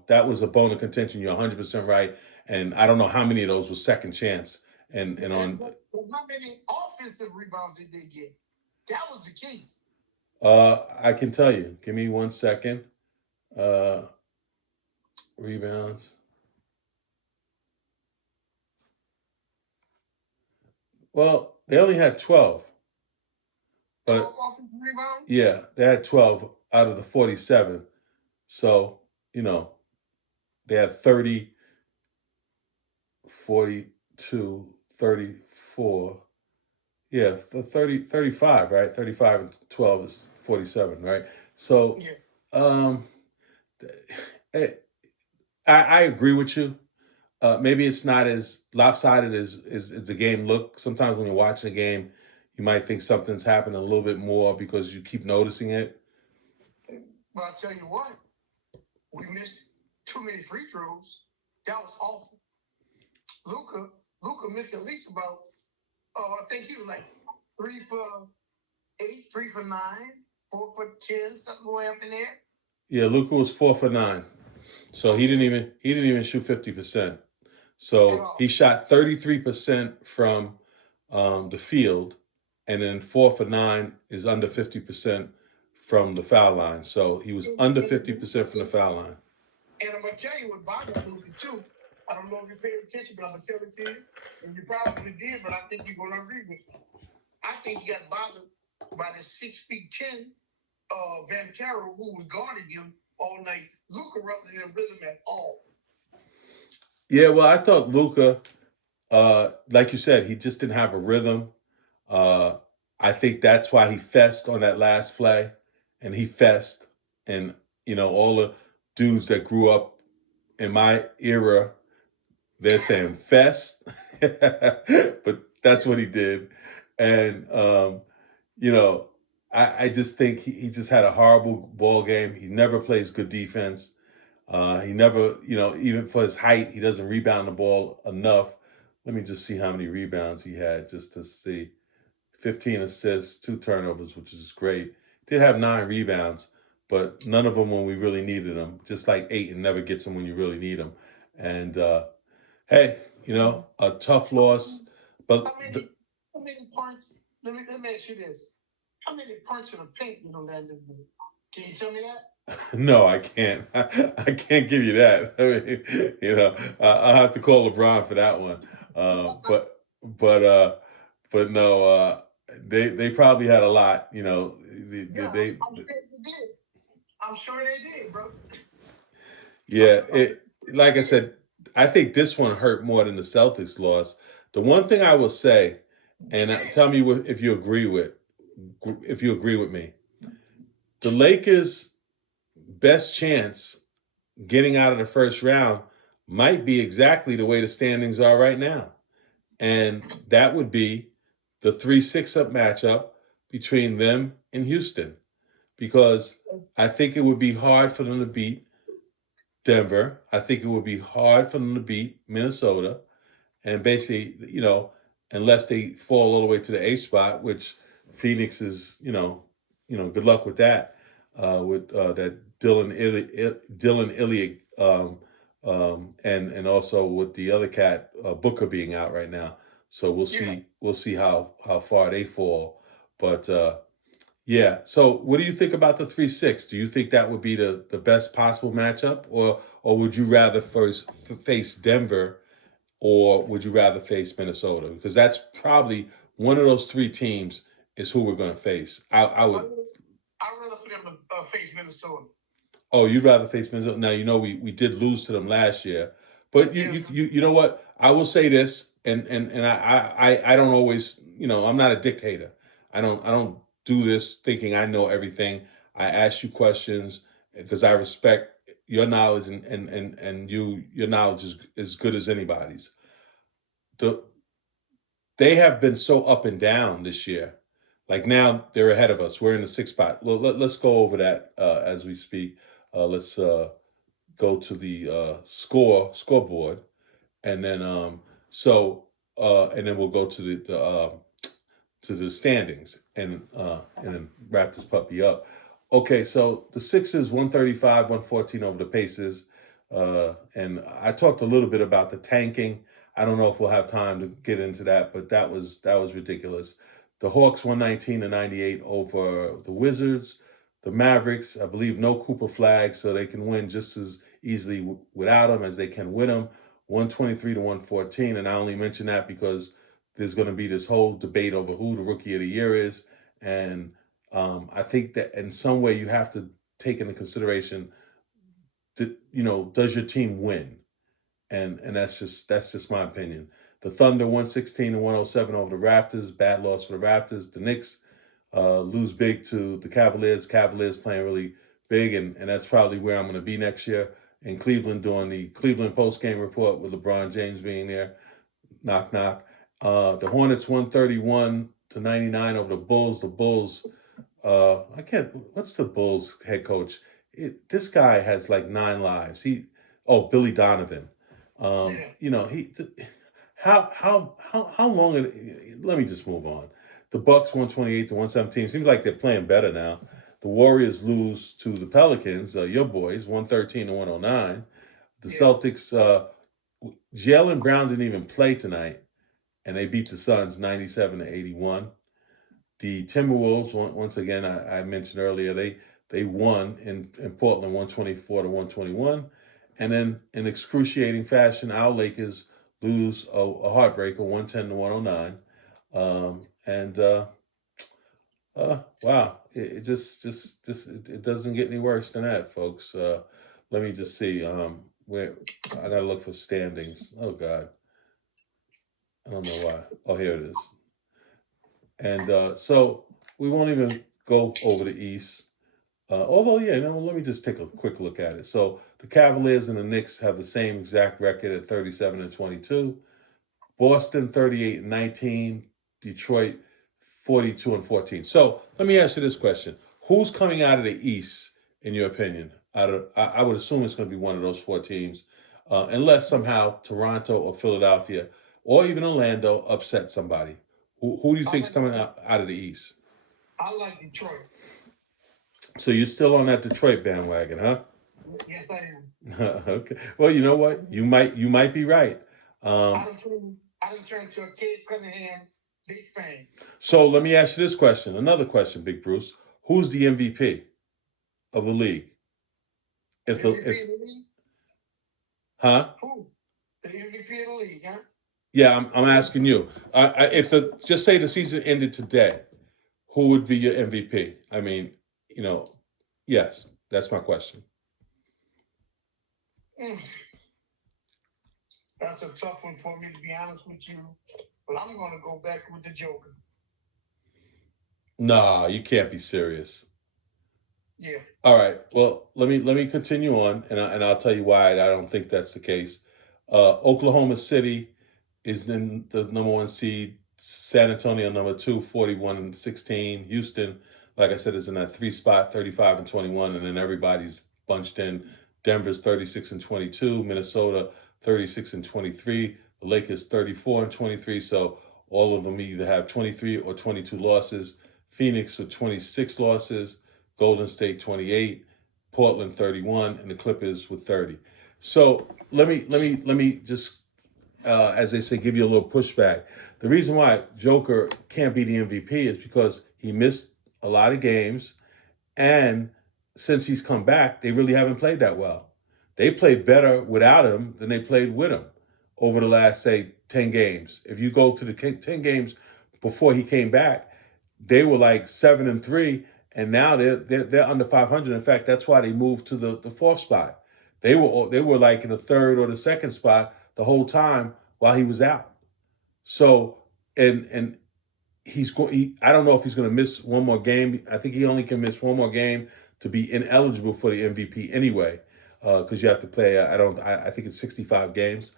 that was a bone of contention. You're 100% right, and I don't know how many of those was second chance and on. But how many offensive rebounds did they get? That was the key. I can tell you. Give me 1 second. Rebounds. Well, they only had 12. But 12 offensive rebounds? yeah, they had 12 out of the 47. So, they had 30, 42, 34. Yeah, 30, 35, right? 35 and 12 is 47, right? So, Yeah. I agree with you. Maybe it's not as lopsided as the game look. Sometimes when you're watching a game, you might think something's happening a little bit more because you keep noticing it. But I'll tell you what, we missed too many free throws. That was awful. Luka missed at least about, I think he was like 3 for 8, 3 for 9, 4 for 10, something way up in there. Yeah, Luka was 4 for 9. So he didn't even shoot 50%. So he shot 33% from the field, and then 4 for 9 is under 50% from the foul line. So he was under 50% from the foul line. And I'm gonna tell you what bothered Luka too. I don't know if you paid attention, but I'm gonna tell it to you, and you probably did, but I think you're gonna agree with me. I think he got bothered by the 6'10" Vantero who was guarding him all night. Luka wasn't in rhythm at all. Yeah, well, I thought Luka, like you said, he just didn't have a rhythm. I think that's why he fessed on that last play, and he fessed, and all the dudes that grew up in my era, they're saying fest, but that's what he did, and I just think he just had a horrible ball game. He never plays good defense. He never, even for his height, he doesn't rebound the ball enough. Let me just see how many rebounds he had, just to see. 15 assists, 2 turnovers, which is great. Did have 9 rebounds, but none of them when we really needed them. Just like Ayton never gets them when you really need them. And hey, a tough loss, but How many points? Let me ask you this: how many points in the paint did Orlando do? Can you tell me that? no, I can't. I can't give you that. I mean, I'll have to call LeBron for that one. But no, they probably had a lot. I'm sure they did, bro. Yeah, like I said, I think this one hurt more than the Celtics loss. The one thing I will say, and tell me if you agree with me, the Lakers' best chance getting out of the first round might be exactly the way the standings are right now, and that would be the 3-6 matchup between them and Houston, because I think it would be hard for them to beat Denver. I think it would be hard for them to beat Minnesota. And basically, unless they fall all the way to the 8th spot, which Phoenix is, good luck with that. With that Dylan Ilya, and also with the other cat Booker being out right now. So we'll see. Yeah. We'll see how far they fall. But yeah. So what do you think about the 3-6? Do you think that would be the best possible matchup, or would you rather first face Denver, or would you rather face Minnesota? Because that's probably one of those 3 teams is who we're going to face. I would. I'd rather for them to face Minnesota. Oh, you'd rather face Minnesota? Now we did lose to them last year, but you know what? I will say this, and I don't always, I'm not a dictator. I don't do this thinking I know everything. I ask you questions because I respect your knowledge, and your knowledge is as good as anybody's. They have been so up and down this year. Like now they're ahead of us. We're in the 6th spot. Let's go over that as we speak. Let's go to the scoreboard, and then and then we'll go to the standings, and then wrap this puppy up. Okay, so the Sixers 135, 114 over the Pacers, and I talked a little bit about the tanking. I don't know if we'll have time to get into that, but that was ridiculous. The Hawks 119-98 over the Wizards. The Mavericks, I believe, no Cooper flag, so they can win just as easily without him as they can with him. 123-114, and I only mention that because there's going to be this whole debate over who the Rookie of the Year is, and I think that in some way you have to take into consideration that does your team win, and that's just my opinion. The Thunder 116-107 over the Raptors, bad loss for the Raptors. The Knicks lose big to the Cavaliers. Cavaliers playing really big, and that's probably where I'm going to be next year in Cleveland, doing the Cleveland post-game report with LeBron James being there. Knock, knock. The Hornets 131-99 over the Bulls. The Bulls, what's the Bulls head coach? This guy has like 9 lives. Billy Donovan. How long? Let me just move on. The Bucks 128-117. Seems like they're playing better now. The Warriors lose to the Pelicans, your boys, 113-109. The Celtics, Jaylen Brown didn't even play tonight, and they beat the Suns 97-81. The Timberwolves, once again, I mentioned earlier, they won in Portland 124-121. And then in excruciating fashion, our Lakers lose a heartbreaker, 110-109. Wow, it just it doesn't get any worse than that, folks. Let me just see. Where I gotta look for standings. Oh God, I don't know why. Oh, here it is. And so we won't even go over the East. Although, yeah, no, let me just take a quick look at it. So the Cavaliers and the Knicks have the same exact record at 37-22. Boston 38-19. Detroit 42-14. So let me ask you this question: who's coming out of the East, in your opinion? I would assume it's going to be one of those four teams, unless somehow Toronto or Philadelphia or even Orlando upset somebody. Who do you think's coming out of the East? I like Detroit. So you're still on that Detroit bandwagon, huh? Yes, I am. Okay. Well, you know what? You might be right. I done turned to a Kid Cunningham big fan. So let me ask you this question. Another question, Big Bruce. Who's the MVP of the league? MVP of the league? Huh? Who? The MVP of the league, huh? Yeah, I'm asking you. Just say the season ended today, who would be your MVP? I mean, yes, that's my question. That's a tough one for me, to be honest with you. But I'm going to go back with the Joker. Nah, you can't be serious. Yeah. All right. Well, let me continue on, and I'll tell you why I don't think that's the case. Oklahoma City is in the number 1 seed. San Antonio number 2, 41-16. Houston, like I said, is in that 3 spot, 35-21, and then everybody's bunched in. Denver's 36-22. Minnesota 36-23. The Lakers 34-23. So all of them either have 23 or 22 losses. Phoenix with 26 losses. Golden State 28, Portland 31, and the Clippers with 30. So let me just, as they say, give you a little pushback. The reason why Joker can't be the MVP is because he missed a lot of games, and since he's come back, they really haven't played that well. They played better without him than they played with him over the last, say, 10 games. If you go to the 10 games before he came back, they were like 7-3. And now they're under 500. In fact, that's why they moved to the 4th spot. They were like in the 3rd or the 2nd spot the whole time while he was out. So and I don't know if he's going to miss one more game. I think he only can miss one more game to be ineligible for the MVP anyway, because you have to play. I think it's 65 games.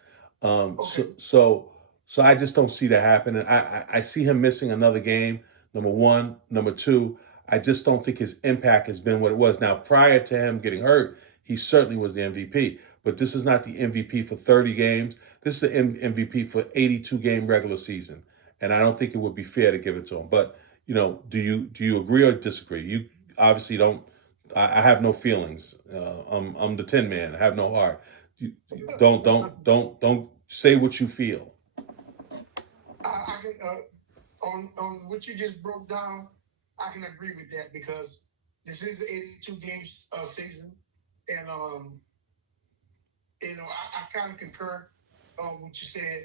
Okay. So I just don't see that happening. I see him missing another game. Number 1, number 2. I just don't think his impact has been what it was. Now, prior to him getting hurt, he certainly was the MVP. But this is not the MVP for 30 games. This is the MVP for 82-game regular season. And I don't think it would be fair to give it to him. But, do you agree or disagree? You obviously don't. I have no feelings. I'm the Tin Man. I have no heart. Don't say what you feel. I can, on what you just broke down, I can agree with that because this is an 82 games season, and I kind of concur on what you said.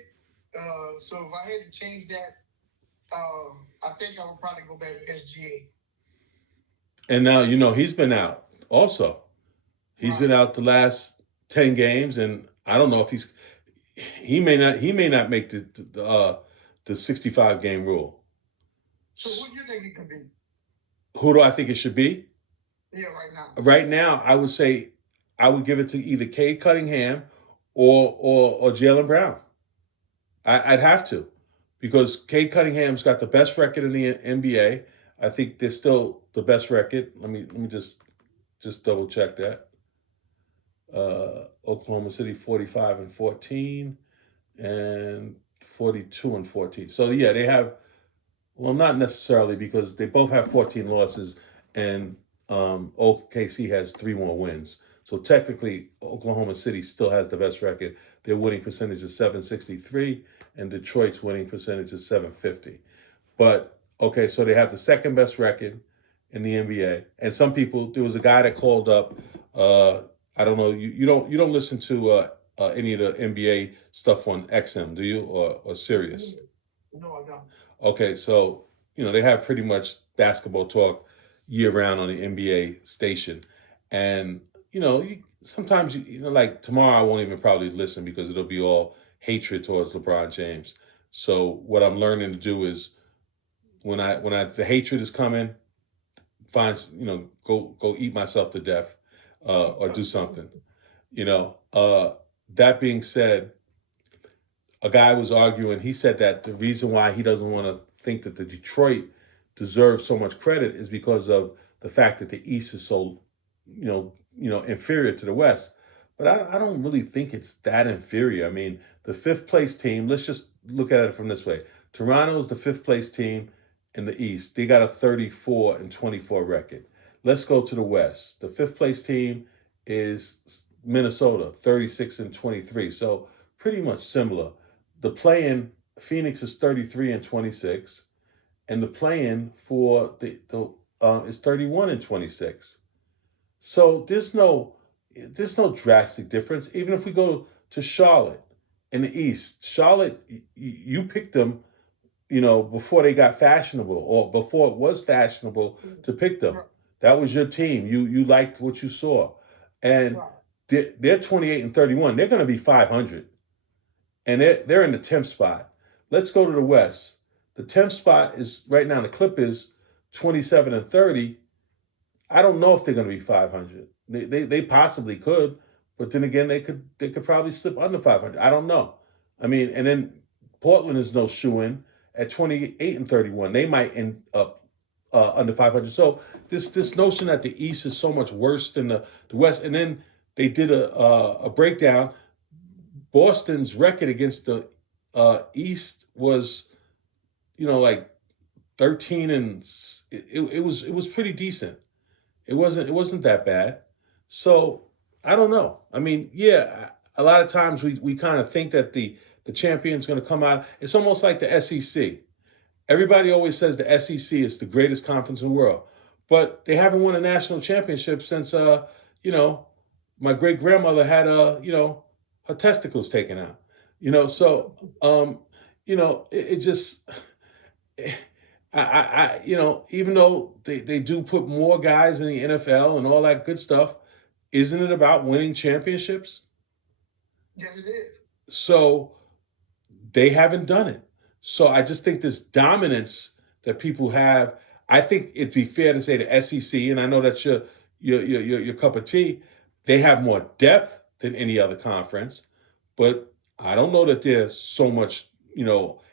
So if I had to change that, I think I would probably go back with SGA. And now he's been out also. He's been out the last 10 games, and I don't know if he may not make the 65 game rule. So what do you think it could be? Who do I think it should be? Yeah, right now. Right now, I would say I would give it to either Cade Cunningham or Jaylen Brown. I'd have to, because Cade Cunningham's got the best record in the NBA. I think they're still the best record. Let me just double check that. Oklahoma City 45-14 and 42-14. So yeah, they have. Well, not necessarily, because they both have 14 losses, and OKC has 3 more wins. So technically, Oklahoma City still has the best record. Their winning percentage is .763, and Detroit's winning percentage is .750. But, okay, so they have the second best record in the NBA. And some people, there was a guy that called up, I don't know. You don't listen to any of the NBA stuff on XM, do you, or Sirius? No, I don't. Okay, so they have pretty much basketball talk year round on the NBA station, and sometimes like tomorrow I won't even probably listen because it'll be all hatred towards LeBron James. So what I'm learning to do is when the hatred is coming, go eat myself to death, or do something. That being said, a guy was arguing. He said that the reason why he doesn't want to think that the Detroit deserves so much credit is because of the fact that the East is so, inferior to the West. But I don't really think it's that inferior. I mean, the fifth place team. Let's just look at it from this way: Toronto is the fifth place team in the East. They got a 34-24 record. Let's go to the West. The fifth place team is Minnesota, 36-23. So pretty much similar. The play-in, Phoenix is 33-26, and the play-in for the is 31-26. So there's no drastic difference. Even if we go to Charlotte in the East, Charlotte, you picked them, before they got fashionable or before it was fashionable to pick them. That was your team. You liked what you saw, and they're 28-31. They're going to be 500. And they're in the 10th spot. Let's go to the West. The 10th spot is right now. The Clippers, 27-30. I don't know if they're going to be 500. They possibly could, but then again, they could probably slip under 500. I don't know. I mean, and then Portland is no shoo-in at 28-31. They might end up under 500. So this notion that the East is so much worse than the West, and then they did a breakdown. Boston's record against the East was, like 13, and it was pretty decent. It wasn't that bad. So I don't know. I mean, yeah, a lot of times we kind of think that the champion's going to come out. It's almost like the SEC. Everybody always says the SEC is the greatest conference in the world, but they haven't won a national championship since my great grandmother had her testicles taken out, so, it just, even though they do put more guys in the NFL and all that good stuff, isn't it about winning championships? Yes, it is. So they haven't done it. So I just think this dominance that people have, I think it'd be fair to say the SEC, and I know that's your cup of tea, they have more depth than any other conference, but I don't know that they're so much,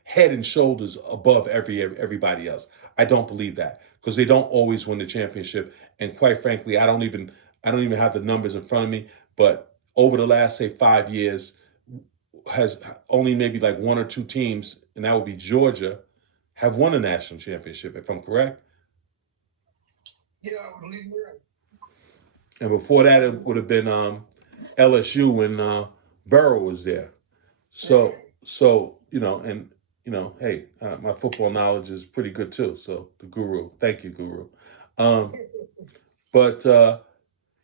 head and shoulders above everybody else. I don't believe that because they don't always win the championship. And quite frankly, I don't even have the numbers in front of me, but over the last, say, 5 years, has only maybe like one or two teams, and that would be Georgia, have won a national championship, if I'm correct. Yeah, I believe you're right. And before that, it would have been LSU when Burrow was there. So hey, my football knowledge is pretty good too. So the guru, thank you, guru. But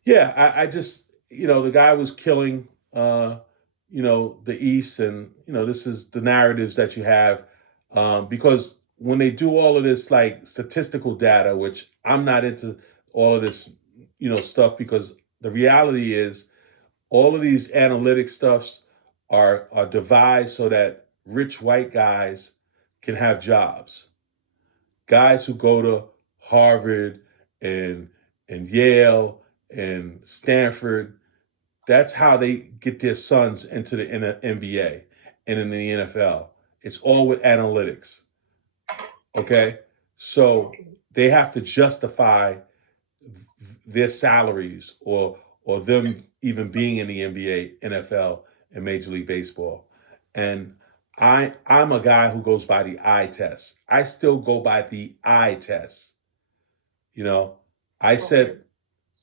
yeah, I just, the guy was killing, the East, and this is the narratives that you have, because when they do all of this like statistical data, which I'm not into all of this, stuff, because the reality is all of these analytic stuffs are devised so that rich white guys can have jobs. Guys who go to Harvard and Yale and Stanford, that's how they get their sons into the NBA and in the NFL. It's all with analytics. Okay? So they have to justify their salaries or them even being in the NBA, NFL, and Major League Baseball. And I'm a guy who goes by the eye test. I still go by the eye test. I said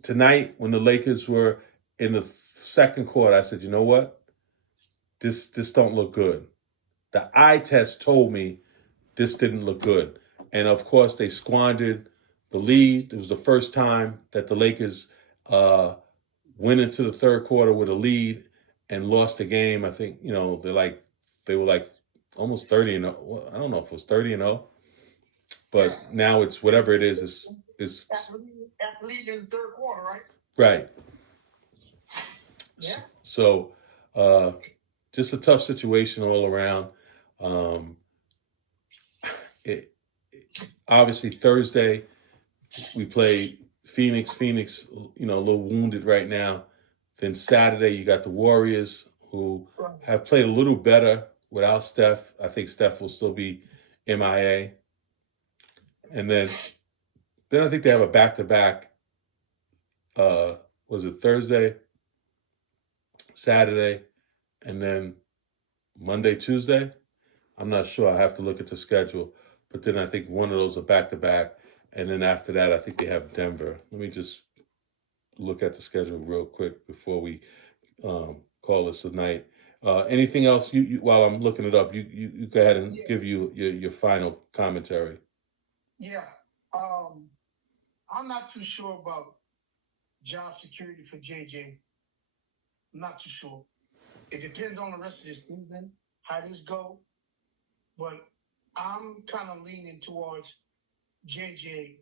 tonight when the Lakers were in the second quarter, I said, you know what? This don't look good. The eye test told me this didn't look good. And of course, they squandered the lead. It was the first time that the Lakers went into the third quarter with a lead and lost the game. I think, you know, they were like almost 30-0. Well, I don't know if it was 30-0, but now it's whatever it is. It's After leading in the third quarter, right? right. Yeah. So, just a tough situation all around. Obviously Thursday we play Phoenix. Phoenix, you know, a little wounded right now. Then Saturday you got the Warriors, who have played a little better without Steph. I think Steph will still be MIA. And then I think they have a back-to-back. Was it Thursday, Saturday, and then Monday, Tuesday? I'm not sure. I have to look at the schedule. But then I think one of those are back-to-back. And then after that, I think they have Denver. Let me just look at the schedule real quick before we call this a night. Anything else? You while I'm looking it up, you go ahead and give your final commentary. Yeah. I'm not too sure about job security for JJ. I'm not too sure. It depends on the rest of this season, how this go. But I'm kind of leaning towards JJ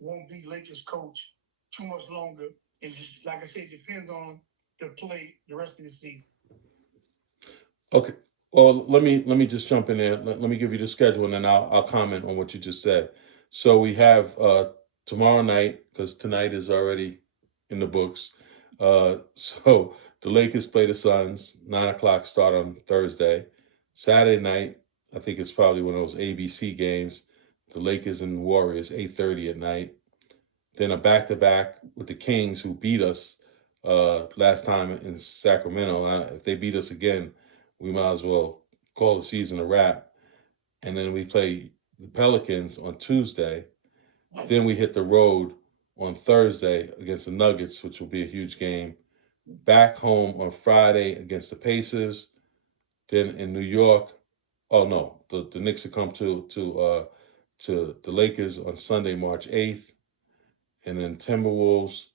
won't be Lakers coach too much longer. It just, like I said, it depends on the play the rest of the season. Okay. Well, let me just jump in there. Let me give you the schedule, and then I'll comment on what you just said. So we have tomorrow night, because tonight is already in the books. So the Lakers play the Suns, 9:00 start on Thursday. Saturday night, I think it's probably one of those ABC games. The Lakers and Warriors, 8:30 at night. Then a back-to-back with the Kings, who beat us last time in Sacramento. If they beat us again, we might as well call the season a wrap. And then we play the Pelicans on Tuesday. Then we hit the road on Thursday against the Nuggets, which will be a huge game. Back home on Friday against the Pacers. Then in New York, oh no, the Knicks will come to the Lakers on Sunday, March 8th. And then Timberwolves,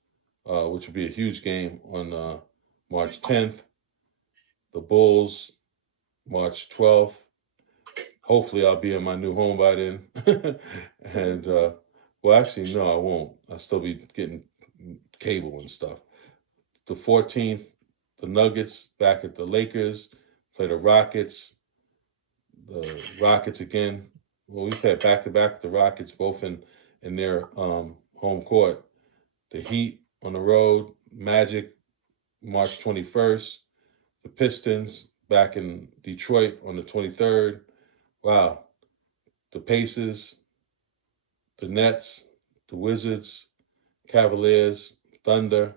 which will be a huge game on March 10th. The Bulls, March 12th. Hopefully I'll be in my new home by then. And, well, actually, no, I won't. I'll still be getting cable and stuff. The 14th, the Nuggets back at the Lakers, play the Rockets. The Rockets again. Well, we play back-to-back with the Rockets, both in their home court. The Heat on the road, Magic, March 21st. The Pistons back in Detroit on the 23rd. Wow. The Pacers, the Nets, the Wizards, Cavaliers, Thunder,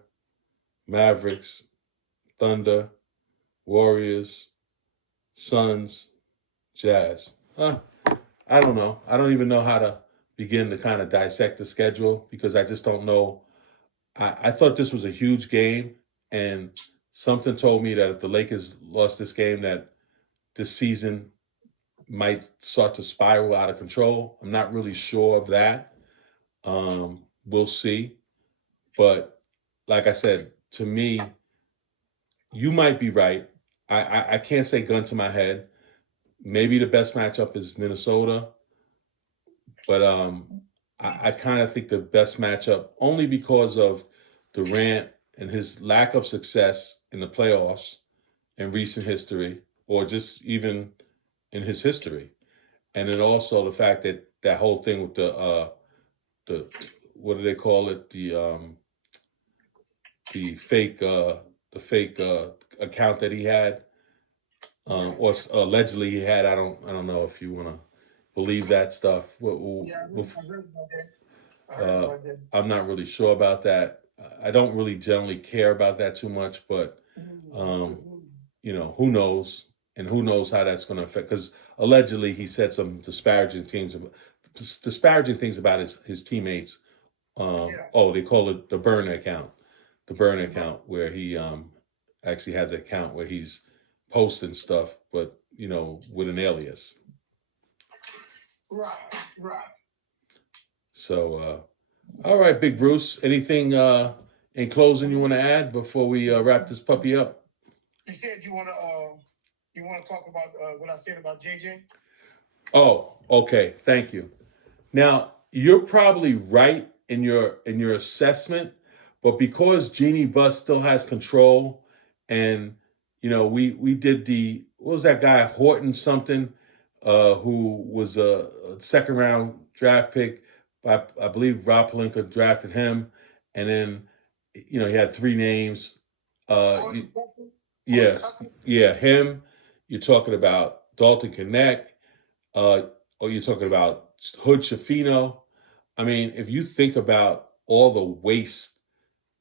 Mavericks, Thunder, Warriors, Suns, Jazz. I don't know. I don't even know how to begin to kind of dissect the schedule, because I just don't know. I thought this was a huge game, and something told me that if the Lakers lost this game, that this season might start to spiral out of control. I'm not really sure of that. We'll see. But like I said, to me, you might be right. I can't say gun to my head. Maybe the best matchup is Minnesota. But I kind of think the best matchup, only because of Durant and his lack of success in the playoffs in recent history, or just even in his history. And then also the fact that that whole thing with the what do they call it? The fake account that he had, or allegedly he had. I don't know if you want to believe that stuff. I'm not really sure about that. I don't really generally care about that too much, but you know, who knows, and who knows how that's going to affect? Because allegedly he said some disparaging things about his teammates. Oh, they call it the burner account. The burner account, where he actually has an account where he's posting stuff, but you know, with an alias. Right. So, all right, Big Bruce. Anything in closing you want to add before we wrap this puppy up? You said you wanna talk about what I said about JJ? Oh, okay. Thank you. Now, you're probably right in your assessment, but because Jeannie Buss still has control, and we did what was that guy Horton something, who was a second round draft pick. I believe Rob Pelinka drafted him, and then he had three names. Yeah, yeah, him. You're talking about Dalton Connect, or you're talking about Hood Shafino. I mean, if you think about all the waste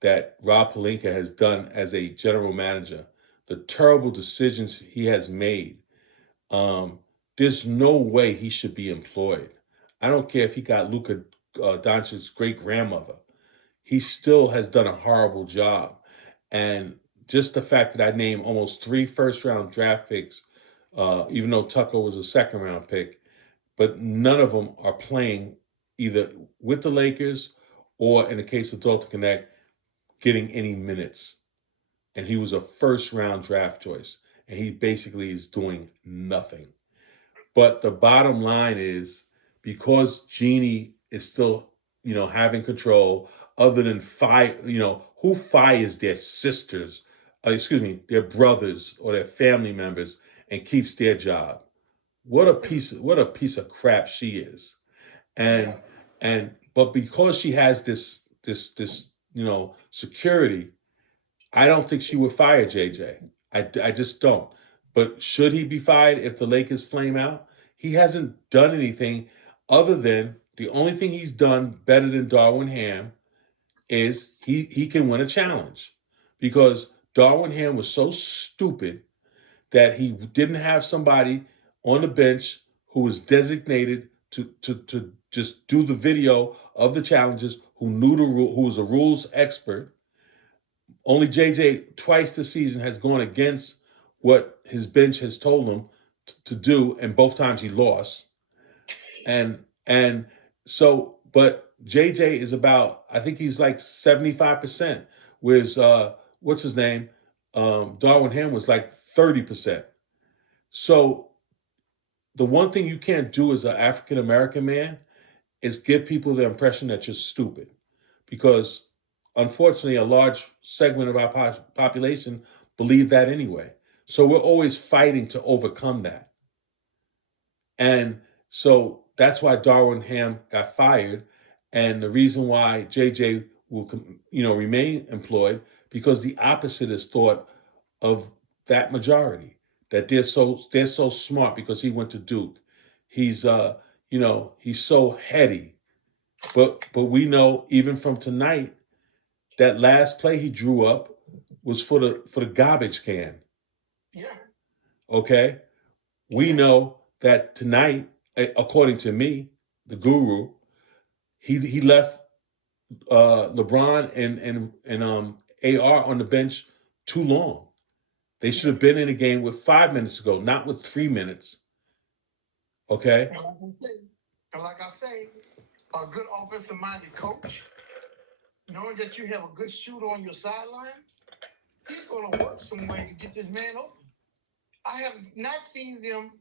that Rob Pelinka has done as a general manager, the terrible decisions he has made, there's no way he should be employed. I don't care if he got Luka Doncic's great grandmother. He still has done a horrible job. And just the fact that I named almost 3 first-round draft picks, even though Tucker was a second-round pick, but none of them are playing either with the Lakers or, in the case of Dalton Connect, getting any minutes. And he was a first-round draft choice, and he basically is doing nothing. But the bottom line is, because Jeannie is still, having control, other than who fires their sisters, their brothers or their family members and keeps their job? What a piece of crap she is. But because she has this security, I don't think she would fire JJ. I just don't. But should he be fired if the Lakers flame out? He hasn't done anything other than the only thing he's done better than Darwin Ham is he can win a challenge, because Darwin Ham was so stupid that he didn't have somebody on the bench who was designated to just do the video of the challenges, who knew the rule, who was a rules expert. Only JJ twice this season has gone against what his bench has told him to do, and both times he lost. And so, but JJ is about, I think he's like 75%, whereas what's his name? Darwin Ham was like 30%. So the one thing you can't do as an African American man is give people the impression that you're stupid, because unfortunately a large segment of our population believe that anyway. So we're always fighting to overcome that. And so that's why Darwin Ham got fired, and the reason why JJ will remain employed, because the opposite is thought of that majority, that they're so smart because he went to Duke. He's he's so heady. But we know, even from tonight, that last play he drew up was for the garbage can. Yeah. Okay? We know that tonight, according to me, the guru, he left LeBron and AR on the bench too long. They should have been in the game with 5 minutes to go, not with 3 minutes. Okay? And like I say, a good offensive-minded coach, knowing that you have a good shooter on your sideline, he's going to work some way to get this man open. I have not seen them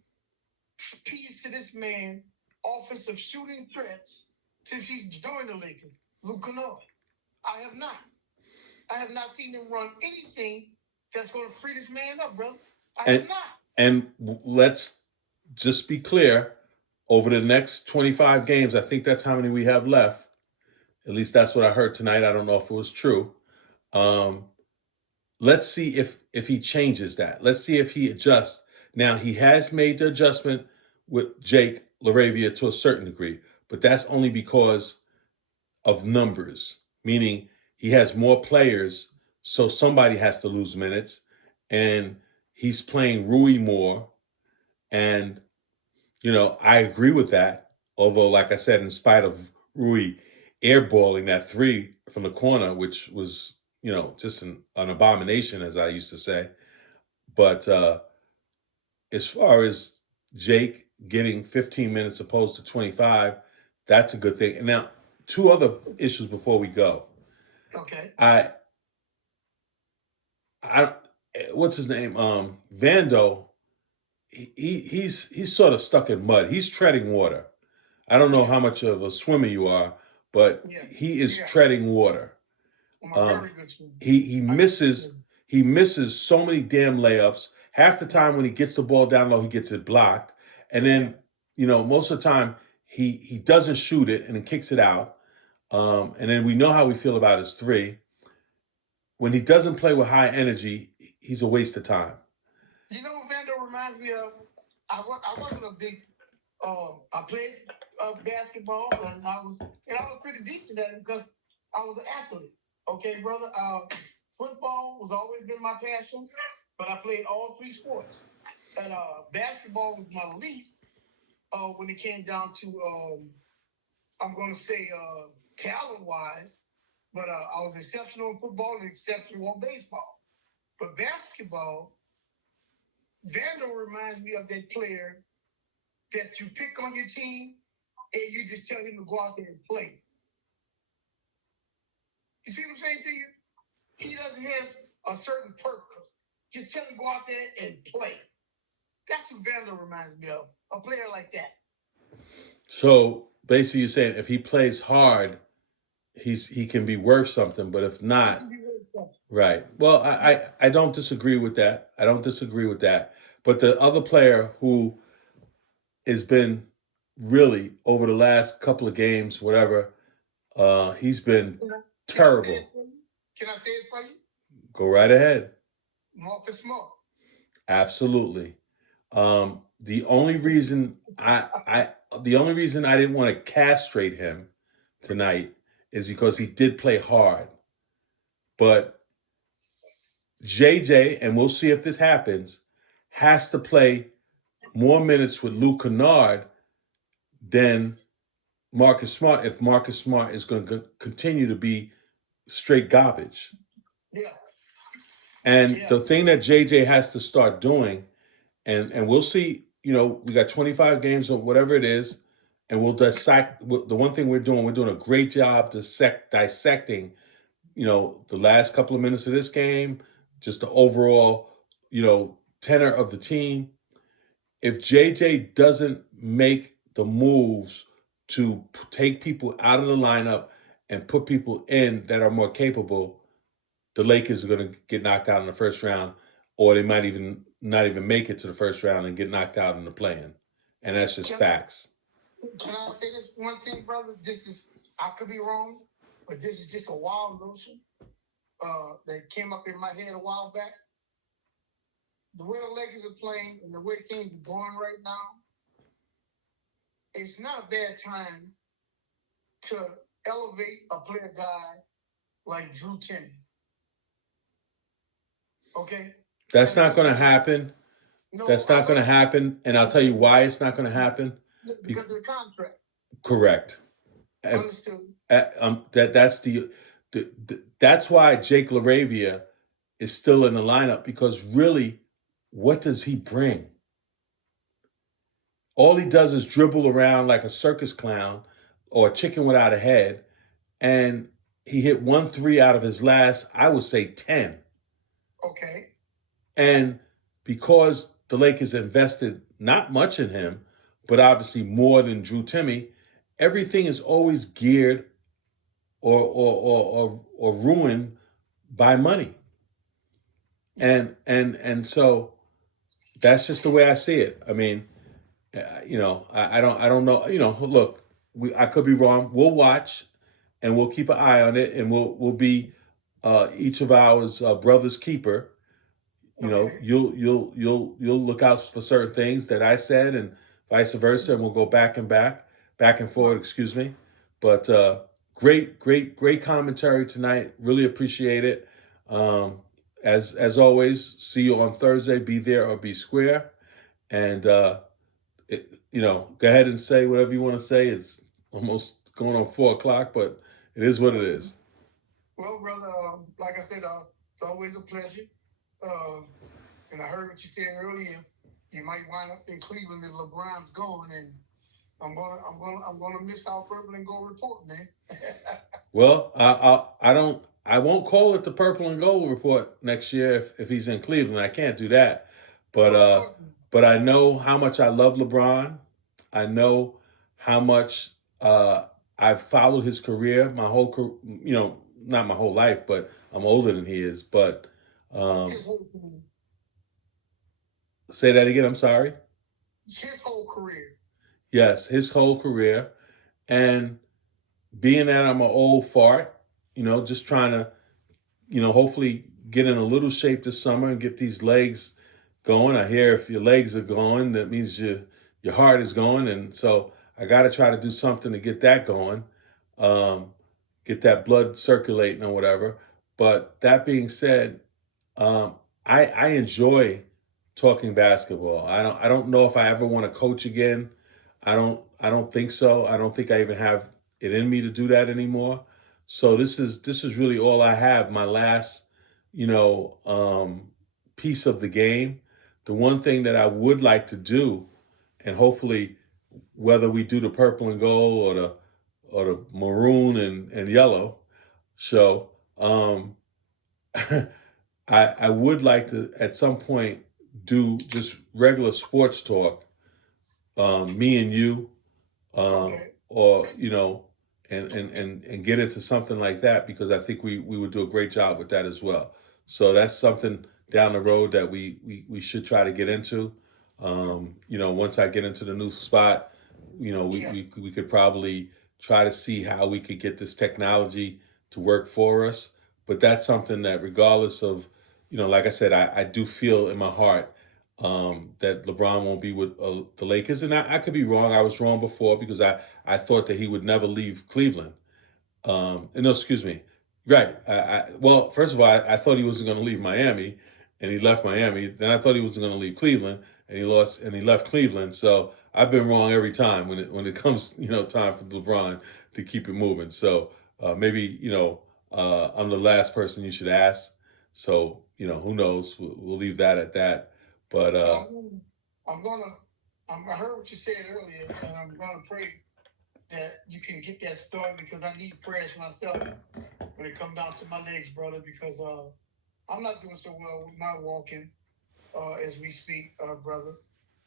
piece to this man offensive shooting threats since he's joined the Lakers. Luke Kennard. I have not. I have not seen them run anything that's going to free this man up, brother. I have not. And let's just be clear, over the next 25 games, I think that's how many we have left. At least that's what I heard tonight. I don't know if it was true. Let's see if he changes that. Let's see if he adjusts. Now, he has made the adjustment with Jake LaRavia to a certain degree, but that's only because of numbers, meaning he has more players, so somebody has to lose minutes, and he's playing Rui more. And, I agree with that. Although, like I said, in spite of Rui airballing that 3 from the corner, which was, just an abomination, as I used to say. But as far as Jake getting 15 minutes opposed to 25, that's a good thing. And now, 2 other issues before we go. Okay. I what's his name? Vando. He's sort of stuck in mud. He's treading water. I don't know how much of a swimmer you are, but Yeah. he is Yeah. treading water. I'm a very good swimmer. He I- misses so many damn layups. Half the time when he gets the ball down low, he gets it blocked, and then most of the time he doesn't shoot it and then kicks it out. And then we know how we feel about his three. When he doesn't play with high energy, he's a waste of time. You know what Vando reminds me of? I wasn't a big. I played basketball, and I was pretty decent at it because I was an athlete. Okay, brother. Football was always been my passion, but I played all three sports. And basketball was my least when it came down to I'm going to say talent wise, but I was exceptional in football and exceptional on baseball. But basketball, Vando reminds me of that player that you pick on your team and you just tell him to go out there and play. You see what I'm saying to you? He doesn't have a certain purpose. Just tell him to go out there and play. That's what Vando reminds me of. A player like that. So basically, you're saying if he plays hard, he can be worth something, but if not, right. Well, I don't disagree with that. I don't disagree with that. But the other player who has been really over the last couple of games, whatever, he's been terrible. Can I say it for you? Go right ahead. Marcus Smart. Absolutely. The only reason I didn't want to castrate him tonight is because he did play hard. But JJ, and we'll see if this happens, has to play more minutes with Luke Kennard than Marcus Smart if Marcus Smart is going to continue to be straight garbage. Yeah. And the thing that JJ has to start doing, and we'll see, we got 25 games or whatever it is, and we'll dissect. The one thing we're doing a great job dissecting, the last couple of minutes of this game, just the overall, tenor of the team. If JJ doesn't make the moves to take people out of the lineup and put people in that are more capable, the Lakers are going to get knocked out in the first round, or they might even not even make it to the first round and get knocked out in the play-in. And that's just facts. Can I say this one thing, brother? I could be wrong, but this is just a wild notion that came up in my head a while back. The way the Lakers are playing and the way things are going right now, it's not a bad time to elevate a player guy like Drew Timme. Okay? That's not going to happen. No, That's not going to happen. And I'll tell you why it's not going to happen. Because of the contract. Correct. Understood. That's why Jake LaRavia is still in the lineup, because really, what does he bring? All he does is dribble around like a circus clown or a chicken without a head. And he hit 1 3 out of his last, I would say, 10. Okay. And because the Lakers invested not much in him, but obviously more than Drew Timme, everything is always geared or ruined by money. And so that's just the way I see it. I mean, I don't know. Look, I could be wrong. We'll watch and we'll keep an eye on it, and we'll be each of ours brother's keeper. You'll look out for certain things that I said and vice versa, and we'll go back and forward, excuse me. But great commentary tonight. Really appreciate it. As always, see you on Thursday. Be there or be square. And go ahead and say whatever you want to say. It's almost going on 4:00, but it is what it is. Well, brother, like I said, it's always a pleasure. And I heard what you said earlier. You might wind up in Cleveland if LeBron's going, and I'm gonna miss South Urban and go report, man. Well, I I won't call it the purple and gold report next year if he's in Cleveland. I can't do that. But I know how much I love LeBron. I know how much I've followed his career, my whole career, not my whole life, but I'm older than he is. But His whole career. say that again. I'm sorry. His whole career. Yes, his whole career. And being that I'm an old fart, just trying to, hopefully get in a little shape this summer and get these legs going. I hear if your legs are going, that means your heart is going. And so I got to try to do something to get that going, get that blood circulating or whatever. But that being said, I enjoy talking basketball. I don't know if I ever want to coach again. I don't think so. I don't think I even have it in me to do that anymore. So this is really all I have. My last, piece of the game. The one thing that I would like to do, and hopefully, whether we do the purple and gold or the maroon and yellow show, I would like to at some point do just regular sports talk, me and you, or and get into something like that, because I think we would do a great job with that as well. So that's something down the road that we should try to get into. Once I get into the new spot, we could probably try to see how we could get this technology to work for us. But that's something that, regardless of, like I said, I do feel in my heart that LeBron won't be with the Lakers. And I could be wrong. I was wrong before, because I thought that he would never leave Cleveland. No, excuse me. Right. Well, first of all, I thought he wasn't going to leave Miami, and he left Miami. Then I thought he wasn't going to leave Cleveland, and he left Cleveland. So I've been wrong every time when it comes, time for LeBron to keep it moving. So maybe, I'm the last person you should ask. So, who knows? We'll leave that at that. But I heard what you said earlier, and I'm gonna pray that you can get that started, because I need prayers myself when it comes down to my legs, brother, because I'm not doing so well with my walking as we speak, brother.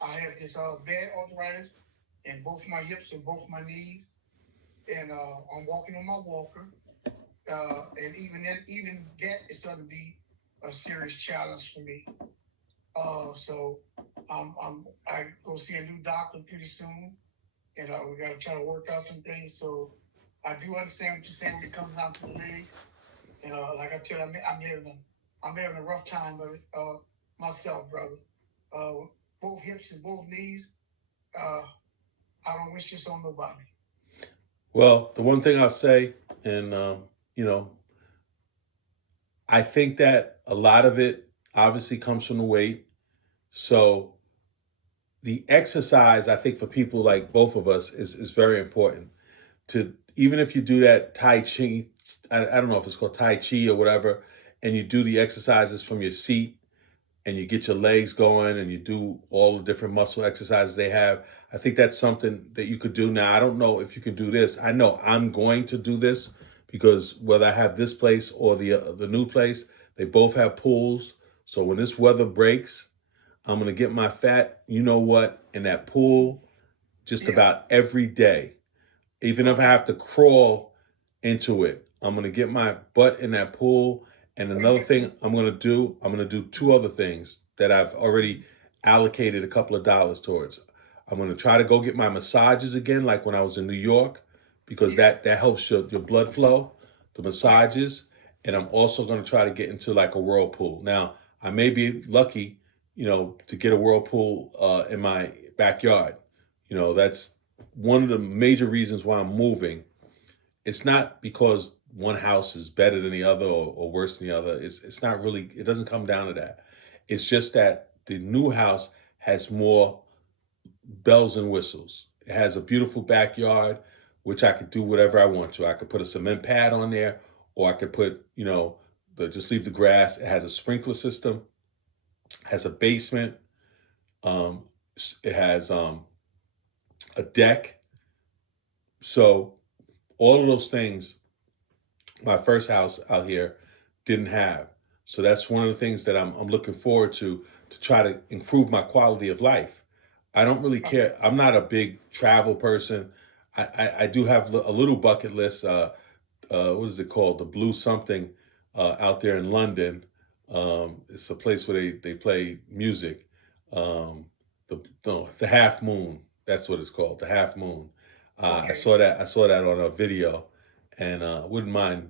I have this bad arthritis in both my hips and both my knees, and I'm walking on my walker, and even that is going to be a serious challenge for me. So I go see a new doctor pretty soon, and we got to try to work out some things. So I do understand what you're saying when it comes down to the legs. And like I tell you, I'm having a rough time of it myself, brother. Both hips and both knees. I don't wish this on nobody. Well, the one thing I'll say, and I think that a lot of it obviously comes from the weight. So the exercise, I think, for people like both of us is very important. To even if you do that Tai Chi, I don't know if it's called Tai Chi or whatever, and you do the exercises from your seat, and you get your legs going, and you do all the different muscle exercises they have. I think that's something that you could do. Now, I don't know if you can do this. I know I'm going to do this, because whether I have this place or the new place, they both have pools. So when this weather breaks, I'm going to get my fat, in that pool just about every day. Even if I have to crawl into it, I'm going to get my butt in that pool. And another thing I'm going to do two other things that I've already allocated a couple of dollars towards. I'm going to try to go get my massages again, like when I was in New York, because that helps your blood flow, the massages. And I'm also going to try to get into like a whirlpool. Now, I may be lucky, to get a whirlpool in my backyard. That's one of the major reasons why I'm moving. It's not because one house is better than the other or worse than the other. It's not really, it doesn't come down to that. It's just that the new house has more bells and whistles. It has a beautiful backyard, which I could do whatever I want to. I could put a cement pad on there, or I could put, just leave the grass. It has a sprinkler system, has a basement. It has a deck. So all of those things my first house out here didn't have. So that's one of the things that I'm looking forward to try to improve my quality of life. I don't really care. I'm not a big travel person. I do have a little bucket list. What is it called? The Blue something out there in London. It's a place where they play music. The Half Moon. That's what it's called. The Half Moon. I saw that. I saw that on a video, and wouldn't mind.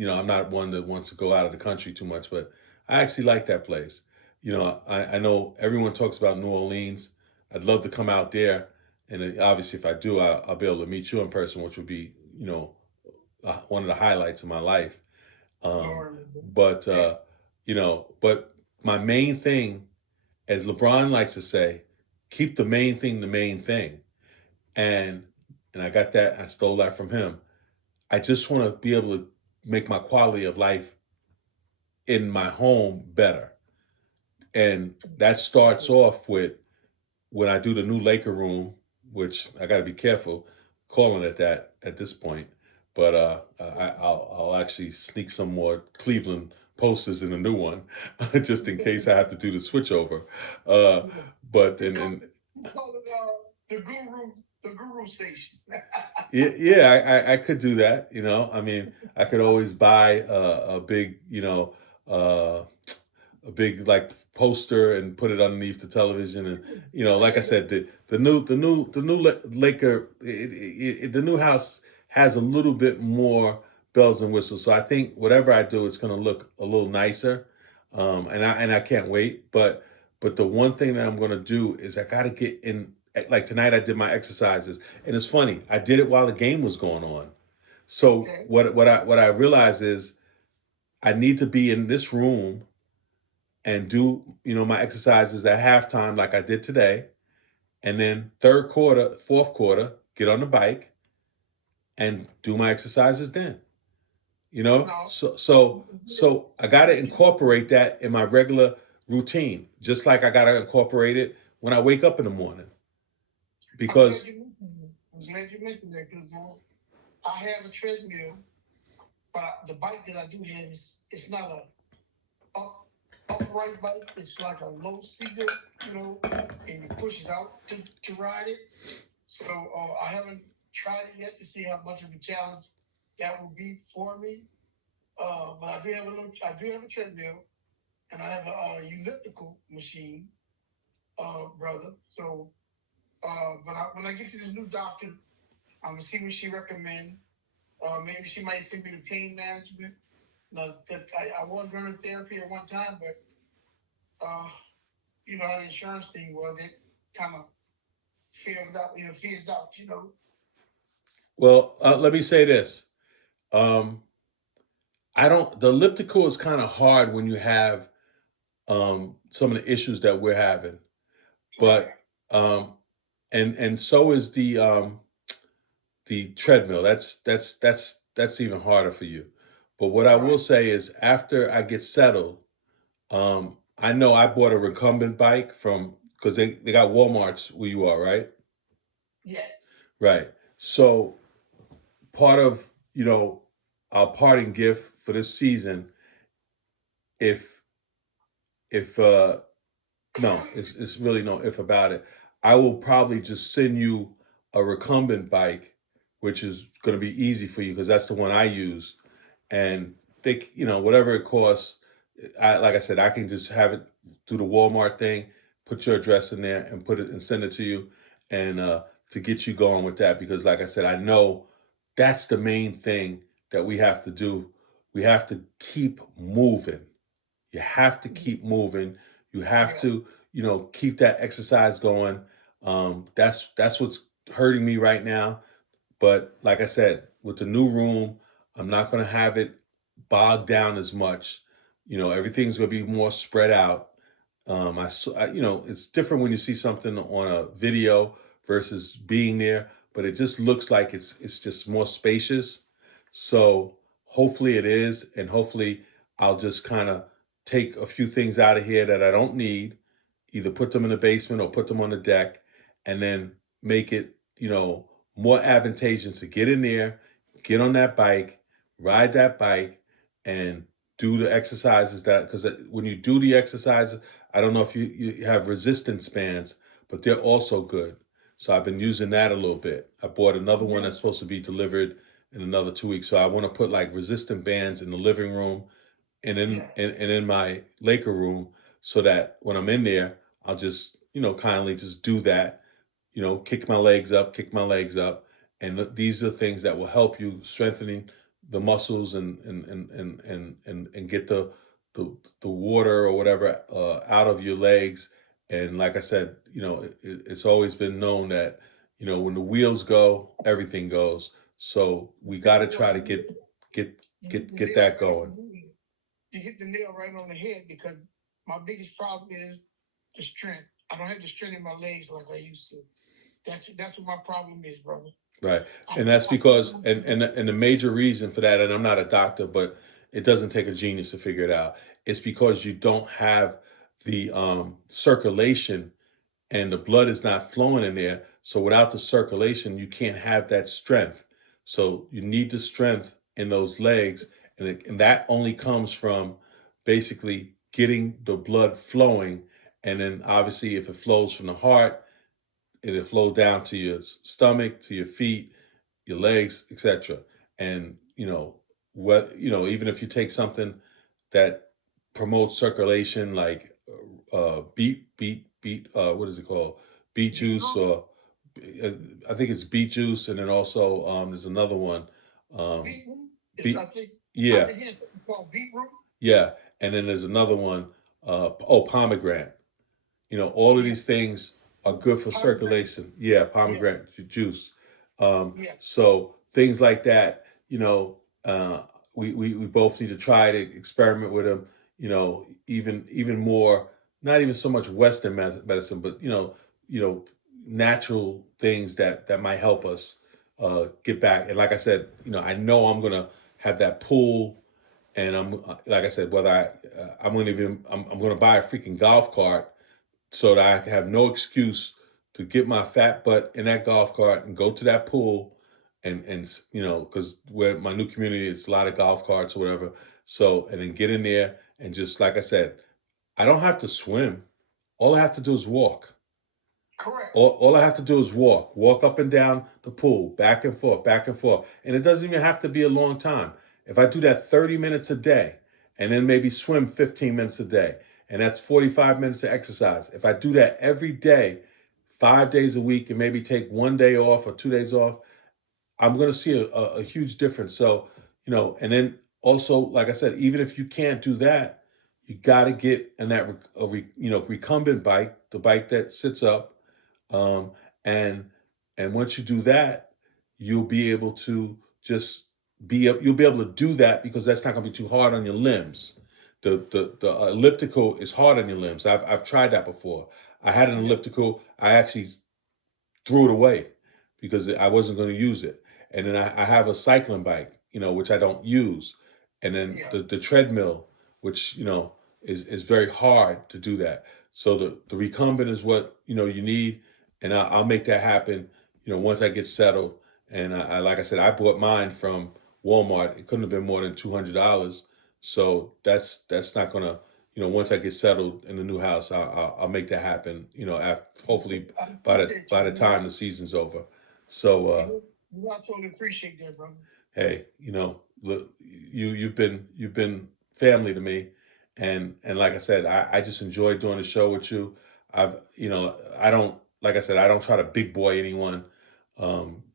I'm not one that wants to go out of the country too much, but I actually like that place. I know everyone talks about New Orleans. I'd love to come out there, and obviously, if I do, I'll be able to meet you in person, which would be, one of the highlights of my life. But but my main thing, as LeBron likes to say, keep the main thing the main thing, and I got that. I stole that from him. I just want to be able to make my quality of life in my home better, and that starts off with when I do the new Laker room, which I got to be careful calling it that at this point. But I'll actually sneak some more Cleveland posters in the new one, just in case I have to do the switch over. But and Call it the Guru Station. yeah, I could do that. I mean, I could always buy a big, a big like poster and put it underneath the television, and like I said, the new Laker, the new house has a little bit more bells and whistles. So I think whatever I do, it's going to look a little nicer, and I can't wait. But the one thing that I'm going to do is I got to get in. Like tonight, I did my exercises, and it's funny. I did it while the game was going on. So what I realize is I need to be in this room and do my exercises at halftime, like I did today, and then third quarter, fourth quarter, get on the bike and do my exercises then. So I got to incorporate that in my regular routine, just like I got to incorporate it when I wake up in the morning. Because I'm glad you mentioned that because I have a treadmill, but the bike that I do have it's not a upright bike. It's like a low seater, and it pushes out to ride it. So I haven't tried it yet to see how much of a challenge that will be for me. But I do have a treadmill, and I have a elliptical machine, brother. So. But when I get to this new doctor, I'm gonna see what she recommend. Maybe she might send me to pain management. I was going to therapy at one time, but how the insurance thing was, it kind of phased out. Well, let me say this. The elliptical is kind of hard when you have some of the issues that we're having, but and so is the treadmill. That's even harder for you. But what I will say is, after I get settled, I know I bought a recumbent bike because they got Walmarts where you are, right? Yes. Right. So part of our parting gift for this season, if no, it's really no if about it. I will probably just send you a recumbent bike, which is going to be easy for you because that's the one I use. And they, whatever it costs, like I said, I can just have it through the Walmart thing, put your address in there and put it and send it to you, and to get you going with that. Because like I said, I know that's the main thing that we have to do. We have to keep moving. You have to keep moving. You have to, keep that exercise going. That's what's hurting me right now. But like I said, with the new room, I'm not going to have it bogged down as much. Everything's going to be more spread out. It's different when you see something on a video versus being there, but it just looks like it's just more spacious. So hopefully it is, and hopefully I'll just kind of take a few things out of here that I don't need, either put them in the basement or put them on the deck, and then make it, more advantageous to get in there, get on that bike, ride that bike and do the exercises that, because when you do the exercises, I don't know if you have resistance bands, but they're also good. So I've been using that a little bit. I bought another one that's supposed to be delivered in another 2 weeks. So I want to put like resistant bands in the living room and and in my Laker room, so that when I'm in there, I'll just, kindly just do that, kick my legs up, kick my legs up. And these are things that will help you strengthening the muscles and get the water or whatever out of your legs. And like I said, it's always been known that, when the wheels go, everything goes. So we got to try to get that going. You hit the nail right on the head, because my biggest problem is the strength. I don't have the strength in my legs like I used to. That's what my problem is, brother. Right. And that's because, and the major reason for that, and I'm not a doctor, but it doesn't take a genius to figure it out. It's because you don't have the circulation, and the blood is not flowing in there. So without the circulation, you can't have that strength. So you need the strength in those legs. And that only comes from basically getting the blood flowing. And then obviously, if it flows from the heart, it'll flow down to your stomach, to your feet, your legs, etc. And even if you take something that promotes circulation, like what is it called? Beet juice, or I think it's beet juice, and then also there's another one. Beetroot? Beet, I think yeah, I hear something called beetroot. yeah, and then there's another one. Pomegranate. All of these things are good for circulation. Yeah, pomegranate juice. Yeah. So things like that, we both need to try to experiment with them. Even more, not even so much Western medicine, but natural things that might help us get back. And like I said, I know I'm gonna have that pool. And I'm like I said, I'm gonna buy a freaking golf cart, so that I have no excuse to get my fat butt in that golf cart and go to that pool, and because where my new community, it's a lot of golf carts or whatever. So, and then get in there, and just like I said, I don't have to swim. All I have to do is walk. Correct. All I have to do is walk up and down the pool, back and forth, back and forth. And it doesn't even have to be a long time. If I do that 30 minutes a day, and then maybe swim 15 minutes a day, and that's 45 minutes of exercise. If I do that every day, 5 days a week, and maybe take 1 day off or 2 days off, I'm going to see a huge difference. So, and then also, like I said, even if you can't do that, you got to get in that, recumbent bike, the bike that sits up. And once you do that, you'll be able to you'll be able to do that, because that's not going to be too hard on your limbs. The elliptical is hard on your limbs. I've tried that before. I had an elliptical. I actually threw it away because I wasn't going to use it. And then I have a cycling bike, which I don't use. And then the treadmill, which, is very hard to do that. So the recumbent is what, you need. And I'll make that happen, once I get settled. And I like I said, I bought mine from Walmart. It couldn't have been more than $200. So that's not gonna, once I get settled in the new house, I'll make that happen. Hopefully by the time the season's over. So I totally appreciate that, brother. hey, look, you've been family to me, and like I said, I just enjoy doing the show with you. I don't, like I said, I don't try to big boy anyone.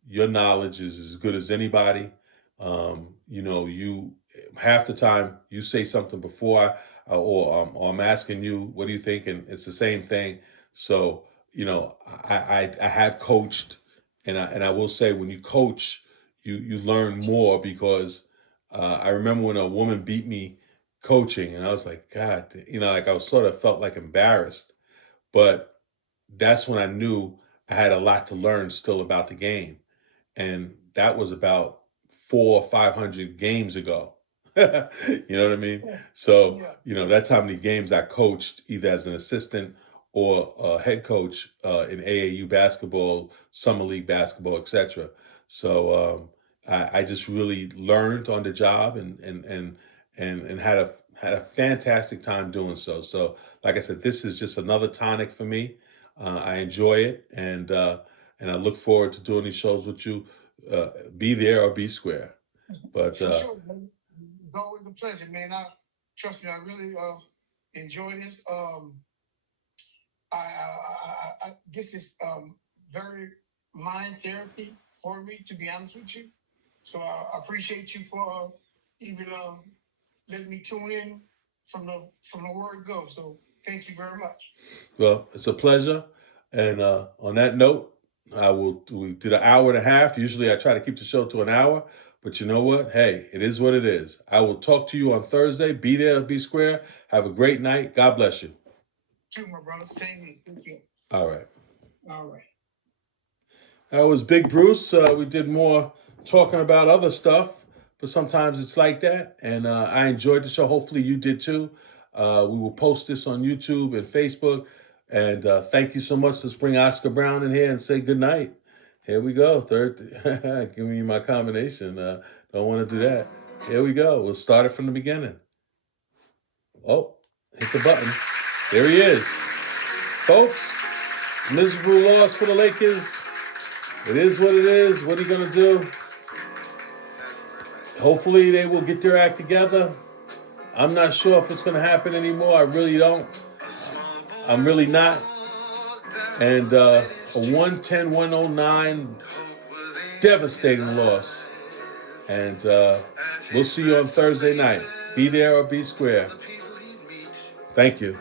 Your knowledge is as good as anybody. You half the time you say something before or I'm asking you, what do you think? And it's the same thing. So, I have coached, and I will say, when you coach, you learn more, because I remember when a woman beat me coaching, and I was like, God, like I sort of felt like embarrassed, but that's when I knew I had a lot to learn still about the game. And that was about 400 or 500 games ago. You know what I mean? So, that's how many games I coached, either as an assistant or a head coach in AAU basketball, summer league basketball, etc. So I just really learned on the job and had a fantastic time doing so. So, like I said, this is just another tonic for me. I enjoy it, and I look forward to doing these shows with you. Be there or be square. But For sure, man. It's always a pleasure, man. Trust me, I really enjoy this. This is very mind therapy for me, to be honest with you. So I appreciate you for even letting me tune in from the word go. So thank you very much. well, it's a pleasure. And on that note, we did an hour and a half. Usually I try to keep the show to an hour, but you know what? Hey, it is what it is. I will talk to you on Thursday. Be there, be square. Have a great night. God bless you. Too, my brother. Same here. Thank you. All right. All right. That was Big Bruce. We did more talking about other stuff, but sometimes it's like that. And I enjoyed the show. Hopefully you did too. We will post this on YouTube and Facebook. And thank you so much. Let's bring Oscar Brown in here and say good night. Here we go. Third, give me my combination. Don't want to do that. Here we go. We'll start it from the beginning. Oh, hit the button. There he is. Folks, miserable loss for the Lakers. It is what it is. What are you going to do? Hopefully they will get their act together. I'm not sure if it's going to happen anymore. I really don't. I'm really not. And a 110-109 devastating loss. And we'll see you on Thursday night. Be there or be square. Thank you.